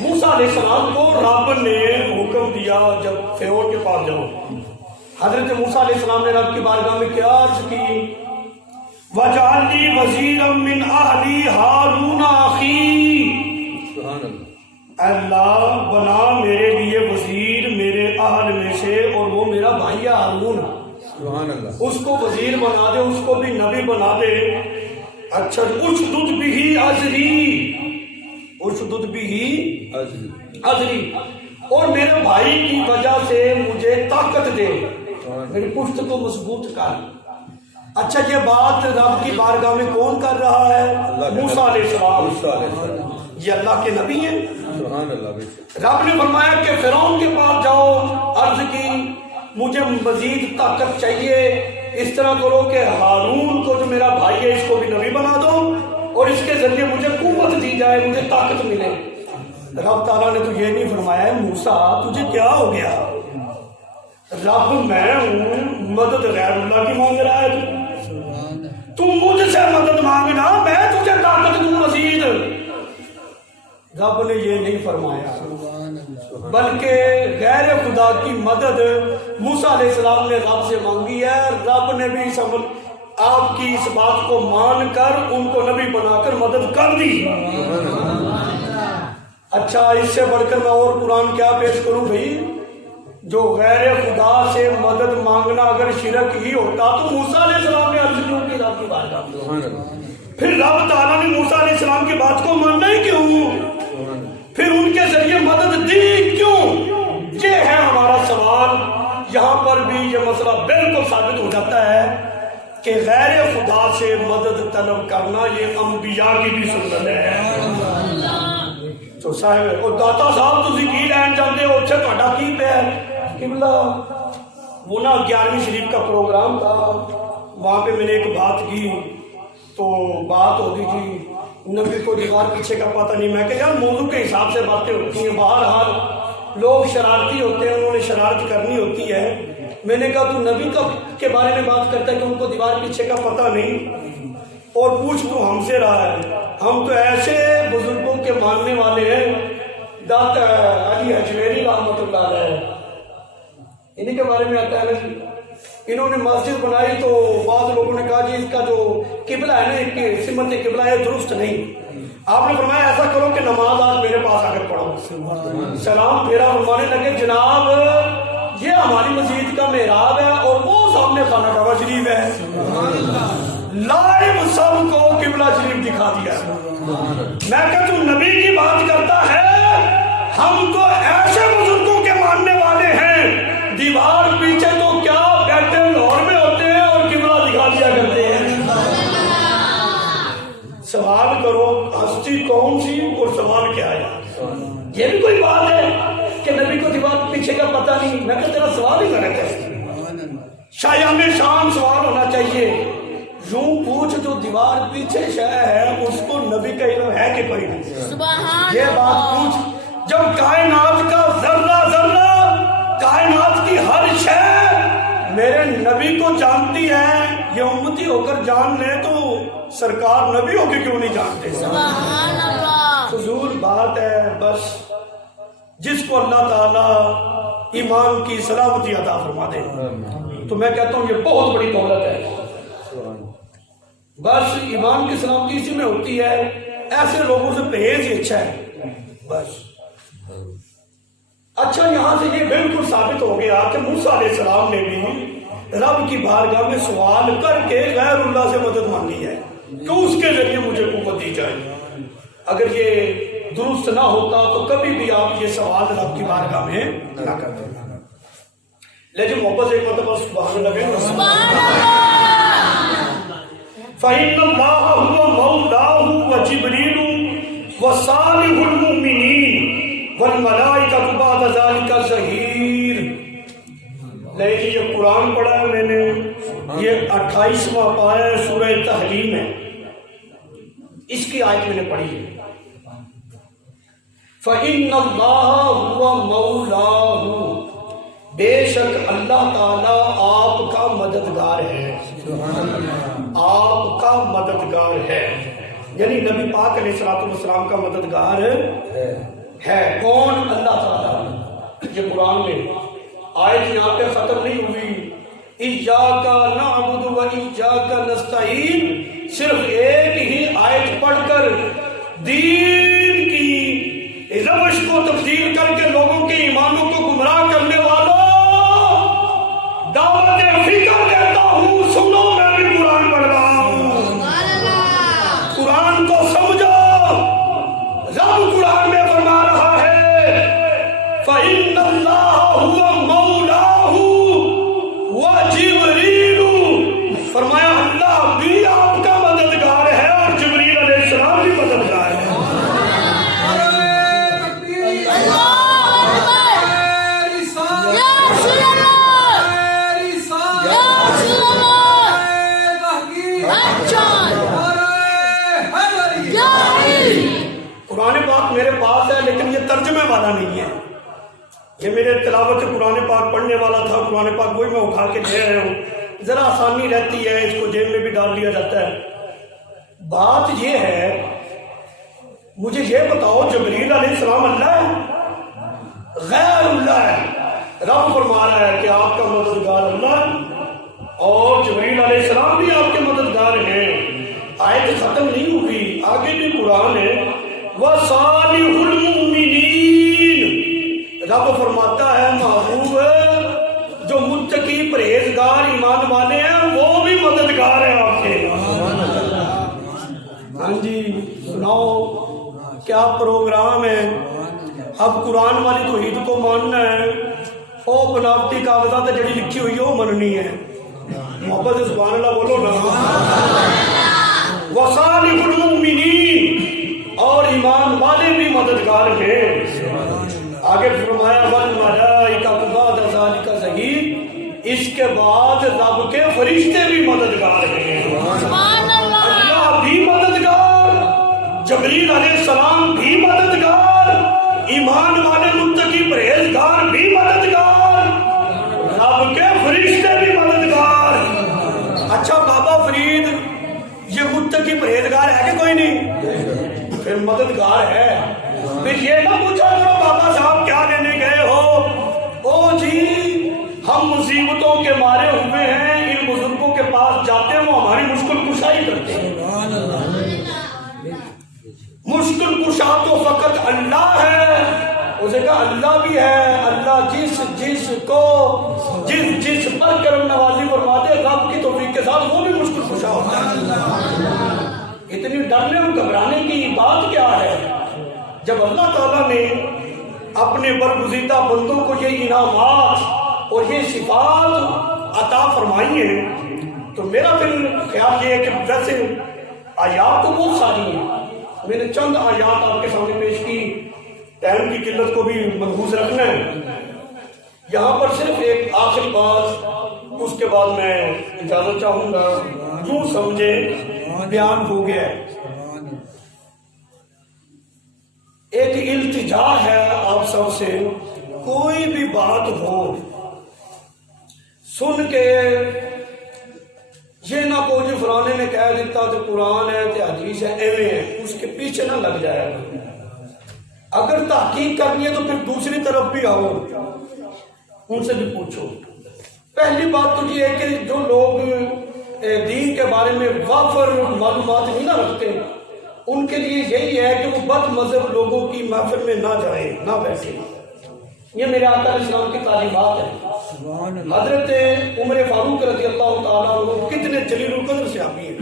موسیٰ علیہ السلام کو رب نے حکم دیا جب فرعون کے پاس جاؤ. حضرت موسیٰ علیہ السلام نے رب کی بارگاہ میں کیا عرض کی، وَاجْعَلْ لِي وَزِيرًا مِّنْ أَهْلِي هَارُونَ أَخِي. اللہ بنا میرے لیے وزیر میرے اہل میں سے، اور وہ میرا بھائی ہارون، اس کو وزیر بنا دے، اس کو بھی نبی بنا دے. اچھا اشدد بہ ازری، اشدد بہ ازری، اور میرے بھائی کی وجہ سے مجھے طاقت دے. میری پشت کو مضبوط کر. اچھا یہ بات رب کی بارگاہ میں کون کر رہا ہے؟ موسیٰ علیہ السلام. یہ اللہ کے نبی ہیں. سبحان اللہ. رب نے فرمایا کہ فرعون کے پاس جاؤ, عرض کی مجھے مزید طاقت چاہیے, اس طرح کرو کہ ہارون کو جو میرا بھائی ہے اس کو بھی نبی بنا دو اور اس کے ذریعے مجھے قوت دی جائے, مجھے طاقت ملے. رب تعالیٰ نے تو یہ نہیں فرمایا ہے موسیٰ تجھے کیا ہو گیا, رب میں ہوں, مدد غیر اللہ کی مانگ رہا ہے تو مجھ سے مدد مانگنا, میں تجھے طاقت دوں مزید. رب نے یہ نہیں فرمایا, بلکہ غیر خدا کی مدد موسیٰ علیہ السلام نے رب سے مانگی ہے. رب نے بھی آپ کی اس بات کو مان کر ان کو نبی بنا کر مدد کر دی. اچھا اس سے بڑھ کر میں اور قرآن کیا پیش کروں بھائی؟ جو غیر خدا سے مدد مانگنا اگر شرک ہی ہوتا تو موسیٰ علیہ السلام نے عرض کیوں کی رب کی بارگاہ میں؟ پھر رب تعالیٰ نے موسیٰ علیہ السلام کی بات کو ماننا ہی کیوں؟ پھر ان کے ذریعے مدد دی کیوں؟ یہ ہے ہمارا سوال. یہاں پر بھی یہ مسئلہ بالکل ثابت ہو جاتا ہے کہ غیر خدا سے مدد طلب کرنا یہ انبیاء کی بھی سنت ہے. تو صاحب اور داتا صاحب تسی کی لین جاندے ہو, اچھا تہاڈا کی پہ قبلہ وہ نا 11ویں شریف کا پروگرام تھا, وہاں پہ میں نے ایک بات کی تو بات ہوتی تھی نبی کو دیوار پیچھے کا پتہ نہیں. میں کہ یار موضوع کے حساب سے باتیں ہوتی ہیں, بہرحال لوگ شرارتی ہوتے ہیں, انہوں نے شرارت کرنی ہوتی ہے. میں نے کہا تو نبی کے بارے میں بات کرتا ہے کہ ان کو دیوار پیچھے کا پتہ نہیں, اور پوچھ تو ہم سے رہا ہے. ہم تو ایسے بزرگوں کے ماننے والے ہیں, داتا علی حجویری رحمۃ اللہ علیہ, انہی کے بارے میں آتا ہے نا. انہوں نے مسجد بنائی تو بعض لوگوں نے کہا جی اس کا جو قبلہ ہے نا, سمت قبلہ ہے درست نہیں. آپ نے فرمایا ایسا کرو کہ نماز آج میرے پاس آ کر پڑھو. سلام پھیرا فرمانے لگے جناب یہ ہماری مسجد کا محراب ہے اور وہ سامنے خانہ کعبہ شریف ہے, لائیو سب کو قبلہ شریف دکھا دیا. میں کہ تو نبی کی بات کرتا ہے, ہم تو ایسے بزرگوں کے ماننے والے ہیں, دیوار پیچھے تو کیا بیٹھے لاہور میں ہوتے ہیں اور قبلہ دکھا دیا کرتے ہیں. سوال کرو ہستی کون سی اور سوال کیا ہے؟ یہ بھی کوئی بات ہے کہ نبی کو دیوار پیچھے کا پتہ نہیں؟ میں کہ تیرا سوال ہی غلط ہے. شایان شان سوال ہونا چاہیے. یوں پوچھ جو دیوار پیچھے شے ہے اس کو نبی کا علم ہے کہ کوئی نہیں؟ یہ بات پوچھ. جب کائنات کا ذرہ ذرہ, کائنات کی ہر شے میرے نبی کو جانتی ہے, یہ امتی ہو کر جان لے تو سرکار نبی ہو کے کیوں نہیں جانتے؟ فضول بات ہے. بس جس کو اللہ تعالیٰ ایمان کی سلامتی عطا فرما دے تو میں کہتا ہوں یہ بہت بڑی دولت ہے. بس ایمان کی سلامتی اسی میں ہوتی ہے, ایسے لوگوں سے پرہیز ہی اچھا ہے. بس اچھا یہاں سے یہ بالکل ثابت ہو گیا کہ موسیٰ علیہ السلام نے بھی رب کی بارگاہ میں سوال کر کے غیر اللہ سے مدد مانگی ہے کہ اس کے ذریعے مجھے قوت دی جائے. اگر یہ درست نہ ہوتا تو کبھی بھی آپ یہ سوال رب کی بارگاہ میں نہ کرتے. لیکن محبت ایک مرتبہ سبحان اللہ. فَإِنَّ اللَّهَ هُوَ مَوْلَاهُ وَجِبْرِيلُ وَصَالِحُ الْمُؤْمِنِينَ وَالْمَلَائِكَةُ بَعْدَ ذَلِكَ ظَهِيرٌ. لیکن یہ قرآن پڑھا ہے میں نے, یہ 28واں پارہ ہے سورہ تحریم ہے, اس کی آیت میں نے پڑھی ہے. فَإِنَّ اللَّهَ هُوَ مَوْلَاهُ, بے شک اللہ تعالیٰ آپ کا مددگار ہے. آپ کا مددگار ہے, یعنی نبی پاک علیہ الصلوۃ والسلام کا مددگار ہے. کون؟ اللہ تعالیٰ. یہ قرآن میں آیت یہاں پہ ختم نہیں ہوئی. ایاک نعبد و ایاک نستعین, صرف ایک ہی آیت پڑھ کر دین کی روش کو تبدیل کر کے لوگوں کے ایمانوں کو گمراہ کرنے والوں دعوت فکر دیتا ہوں, سنو میں بھی قرآن پڑھ رہا ہوں. قرآن کو سمجھو. رب قرآن میں فرما رہا ہے فَإِنَّ اللَّهَ هُوَ مَوْلَاهُ قرآن پاک میرے پاس ہے لیکن یہ ترجمے والا نہیں ہے. یہ میرے تلاوت قرآن پاک پڑھنے والا تھا. قرآن پاک وہی میں اٹھا کے دے رہا ہوں. ذرا آسانی رہتی ہے, اس کو جیب میں بھی ڈال لیا جاتا ہے. بات یہ ہے, مجھے یہ بتاؤ جبریل علیہ السلام اللہ ہے غیر اللہ ہے؟ رب فرما رہا ہے کہ آپ کا مددگار اللہ ہے اور جبریل علیہ السلام بھی آپ کے مددگار ہیں. آیت ختم نہیں ہوئی, آگے بھی قرآن ہے وَصَالِحُ الْمُؤْمِنِينَ. رب فرماتا ہے محبوب جو متقی پرہیزگار ایمان والے ہیں وہ بھی مددگار ہیں آپ کے. ہاں جی سناؤ کیا پروگرام ہے. اب قرآن والی توحید کو ماننا ہے, وہ بناوٹی کاغذات جڑی لکھی ہوئی ہے وہ مننی ہے. محبت سے سبحان اللہ بولو نا. وصالح المؤمنین, اور ایمان والے بھی مددگار ہیں. آگے فرمایا والملائکۃ بعد ذلک ظہیر, اس کے بعد رب کے فرشتے بھی مددگار ہیں. اللہ بھی مددگار, جبریل علیہ السلام بھی مددگار, ایمان والے متقی پرہیزگار بھی مددگار, رب کے فرشتے بھی مددگار. اچھا بابا فرید یہ متقی پرہیزگار ہے کہ کوئی نہیں؟ پھر مددگار ہے. پھر یہ نہ پوچھا کرو بابا صاحب کیا لینے گئے ہو. او جی ہم مصیبتوں کے مارے ہوئے ہیں, ان بزرگوں کے پاس جاتے ہیں وہ ہماری مشکل کشائی کرتے ہیں. مشکل کشا تو فقط اللہ ہے. اسے کہا اللہ بھی ہے. اللہ جس کو جس پر کرم نوازی فرماتے رب کی توفیق کے ساتھ وہ بھی مشکل کشا ہوتا ہے. اتنی ڈرنے اور گھبرانے کی بات کیا ہے جب اللہ تعالیٰ نے اپنے برگزیدہ بندوں کو یہ انعامات اور یہ صفات عطا فرمائی ہیں. تو میرا پھر خیال یہ ہے کہ ویسے آیات تو بہت ساری ہیں, میں نے چند آیات آپ کے سامنے پیش کی, ٹائم کی قلت کو بھی ملحوظ رکھنا ہے. یہاں پر صرف ایک آخری بات, اس کے بعد میں اجازت چاہوں گا. یوں سمجھے بیان ہو گیا ہے. ایک التجا ہے آپ سب سے, کوئی بھی بات ہو سن کے یہ نہ کو جو فلانے نے کہہ دیتا تو قرآن ہے تو حدیث ہے ایویں ہے, اس کے پیچھے نہ لگ جائے. اگر تحقیق کرنی ہے تو پھر دوسری طرف بھی آؤ, ان سے بھی پوچھو. پہلی بات تو یہ ہے کہ جو لوگ دین کے بارے میں وافر معلومات نہیں نہ رکھتے, ان کے لیے یہی ہے کہ وہ بد مذہب لوگوں کی محفل میں نہ جائیں, نہ بیٹھیں. یہ میرے آقا علیہ السلام کی تعلیمات ہیں. حضرت عمر فاروق رضی اللہ تعالیٰ عنہ کتنے جلیل القدر صحابی ہیں.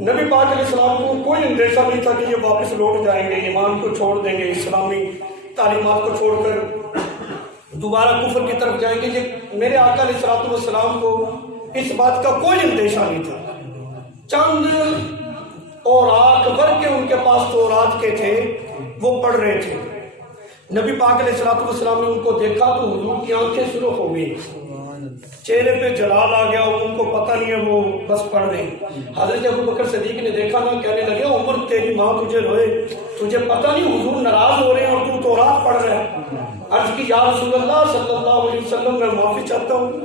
نبی پاک علیہ السلام کو کوئی اندیشہ نہیں تھا کہ یہ واپس لوٹ جائیں گے, ایمان کو چھوڑ دیں گے, اسلامی تعلیمات کو چھوڑ کر دوبارہ کفر کی طرف جائیں گے. یہ میرے آقا علیہ السلام کو اس بات کا کوئی اندیشہ نہیں تھا. چند اوراق بھر کے ان کے پاس تورات کے تھے, وہ پڑھ رہے تھے. نبی پاک علیہ السلام نے ان کو دیکھا تو حضور کی آنکھیں سرخ ہو گئی, چہرے پہ جلال آ گیا, ان کو پتہ نہیں ہے وہ بس پڑھ رہے. حضرت ابوبکر صدیق نے دیکھا نا, کہنے لگے عمر تیری ماں تجھے روئے, تجھے پتہ نہیں حضور ناراض ہو رہے ہیں اور تو تورات پڑھ رہا ہے. عرض کی یا رسول اللہ صلی اللہ علیہ وسلم میں معافی چاہتا ہوں,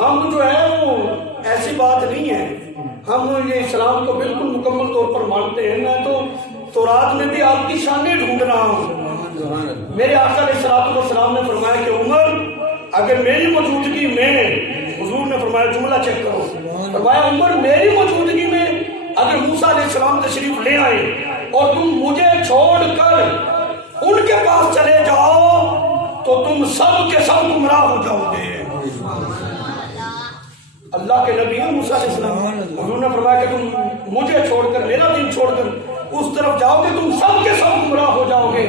ہم جو ہے وہ ایسی بات نہیں ہے, ہم یہ اسلام کو بالکل مکمل طور پر مانتے ہیں. میں تو تورات میں بھی آپ کی شانیں ڈھونڈ رہا ہوں. میرے آقا علیہ السلام نے فرمایا کہ عمر اگر میری موجودگی میں, حضور نے فرمایا جملہ چیک کرو, فرمایا عمر میری موجودگی میں اگر موسیٰ علیہ السلام تشریف لے آئے اور تم مجھے چھوڑ کر ان کے پاس چلے جاؤ تو تم سب کے سب گمراہ ہو جاؤ گے. اللہ کے نبی ہیں موسیٰ علیہ السلام, حضور نے فرمایا کہ تم مجھے چھوڑ کر, میرا دین چھوڑ کر اس طرف جاؤ گے تم سب کے سب گمراہ ہو جاؤ گے.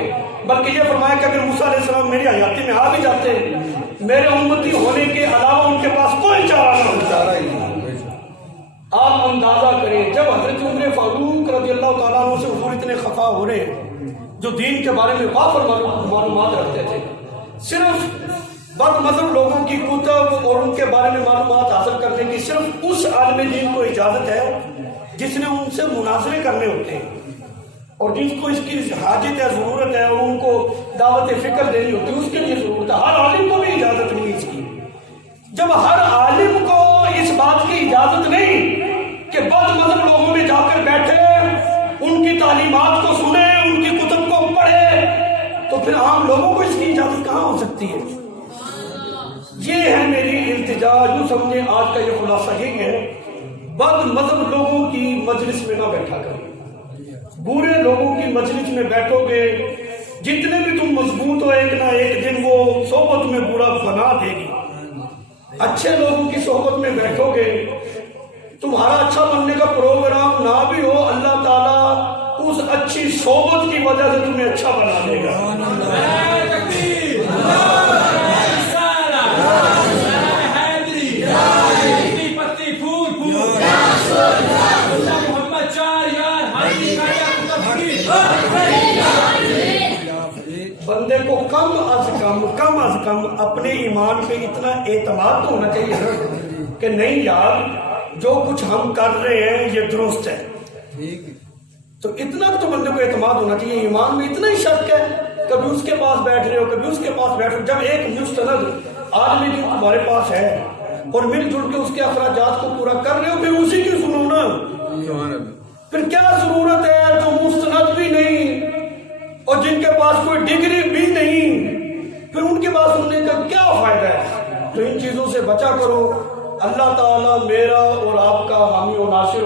بلکہ یہ فرمایا کہ اگر موسیٰ علیہ السلام میری حیاتی میں آ بھی جاتے, میرے امتی ہونے کے علاوہ ان کے پاس کوئی چارہ نہ ہوتا. آپ اندازہ کریں جب حضرت عمر فاروق رضی اللہ تعالیٰ عنہ سے حضور اتنے خفا ہو رہے ہیں, جو دین کے بارے میں وافر معلومات رکھتے تھے, صرف بد مذہب لوگوں کی کتب اور ان کے بارے میں معلومات حاصل کرنے کی صرف اس عالم دین کو اجازت ہے جس نے ان سے مناظرے کرنے ہوتے ہیں. اور جس کو اس کی حاجت ہے ضرورت ہے ان کو دعوت فکر دینی ہوتی ہے اس کے لیے ضرورت ہے. ہر عالم کو بھی اجازت نہیں اس کی. جب ہر عالم کو اس بات کی اجازت نہیں کہ بد مذہب لوگوں میں جا کر بیٹھے ان کی تعلیمات کو سنے ان کی کتب کو پڑھے تو پھر عام لوگوں کو اس کی اجازت کہاں ہو سکتی ہے؟ یہ ہے میری التجا. جو سمجھے آج کا یہ خلاصہ یہ ہے بد مذہب لوگوں کی مجلس میں نہ بیٹھا کرو. برے لوگوں کی مجلس میں بیٹھو گے جتنے بھی تم مضبوط ہو ایک نہ ایک دن وہ صحبت میں برا بنا دے گی. اچھے لوگوں کی صحبت میں بیٹھو گے تمہارا اچھا بننے کا پروگرام نہ بھی ہو اللہ تعالیٰ اس اچھی صحبت کی وجہ سے تمہیں اچھا بنا دے گا. بندے کو کم از کم اپنے ایمان پہ اتنا اعتماد تو ہونا چاہیے کہ نہیں یار جو کچھ ہم کر رہے ہیں یہ درست ہے. تو اتنا تو بندے کو اعتماد ہونا چاہیے. ایمان میں اتنا ہی شک ہے کبھی اس کے پاس بیٹھ رہے ہو کبھی اس کے پاس بیٹھ رہے ہو. جب ایک مستند آدمی جو تمہارے پاس ہے اور مل جل کے اس کے اخراجات کو پورا کر رہے ہو پھر اسی کی سنو نا. پھر کیا ضرورت ہے جو مستند بھی نہیں اور جن کے پاس کوئی ڈگری بھی نہیں پھر ان کے پاس سننے کا کیا فائدہ ہے؟ تو ان چیزوں سے بچا کرو. اللہ تعالیٰ میرا اور آپ کا حامی و ناصر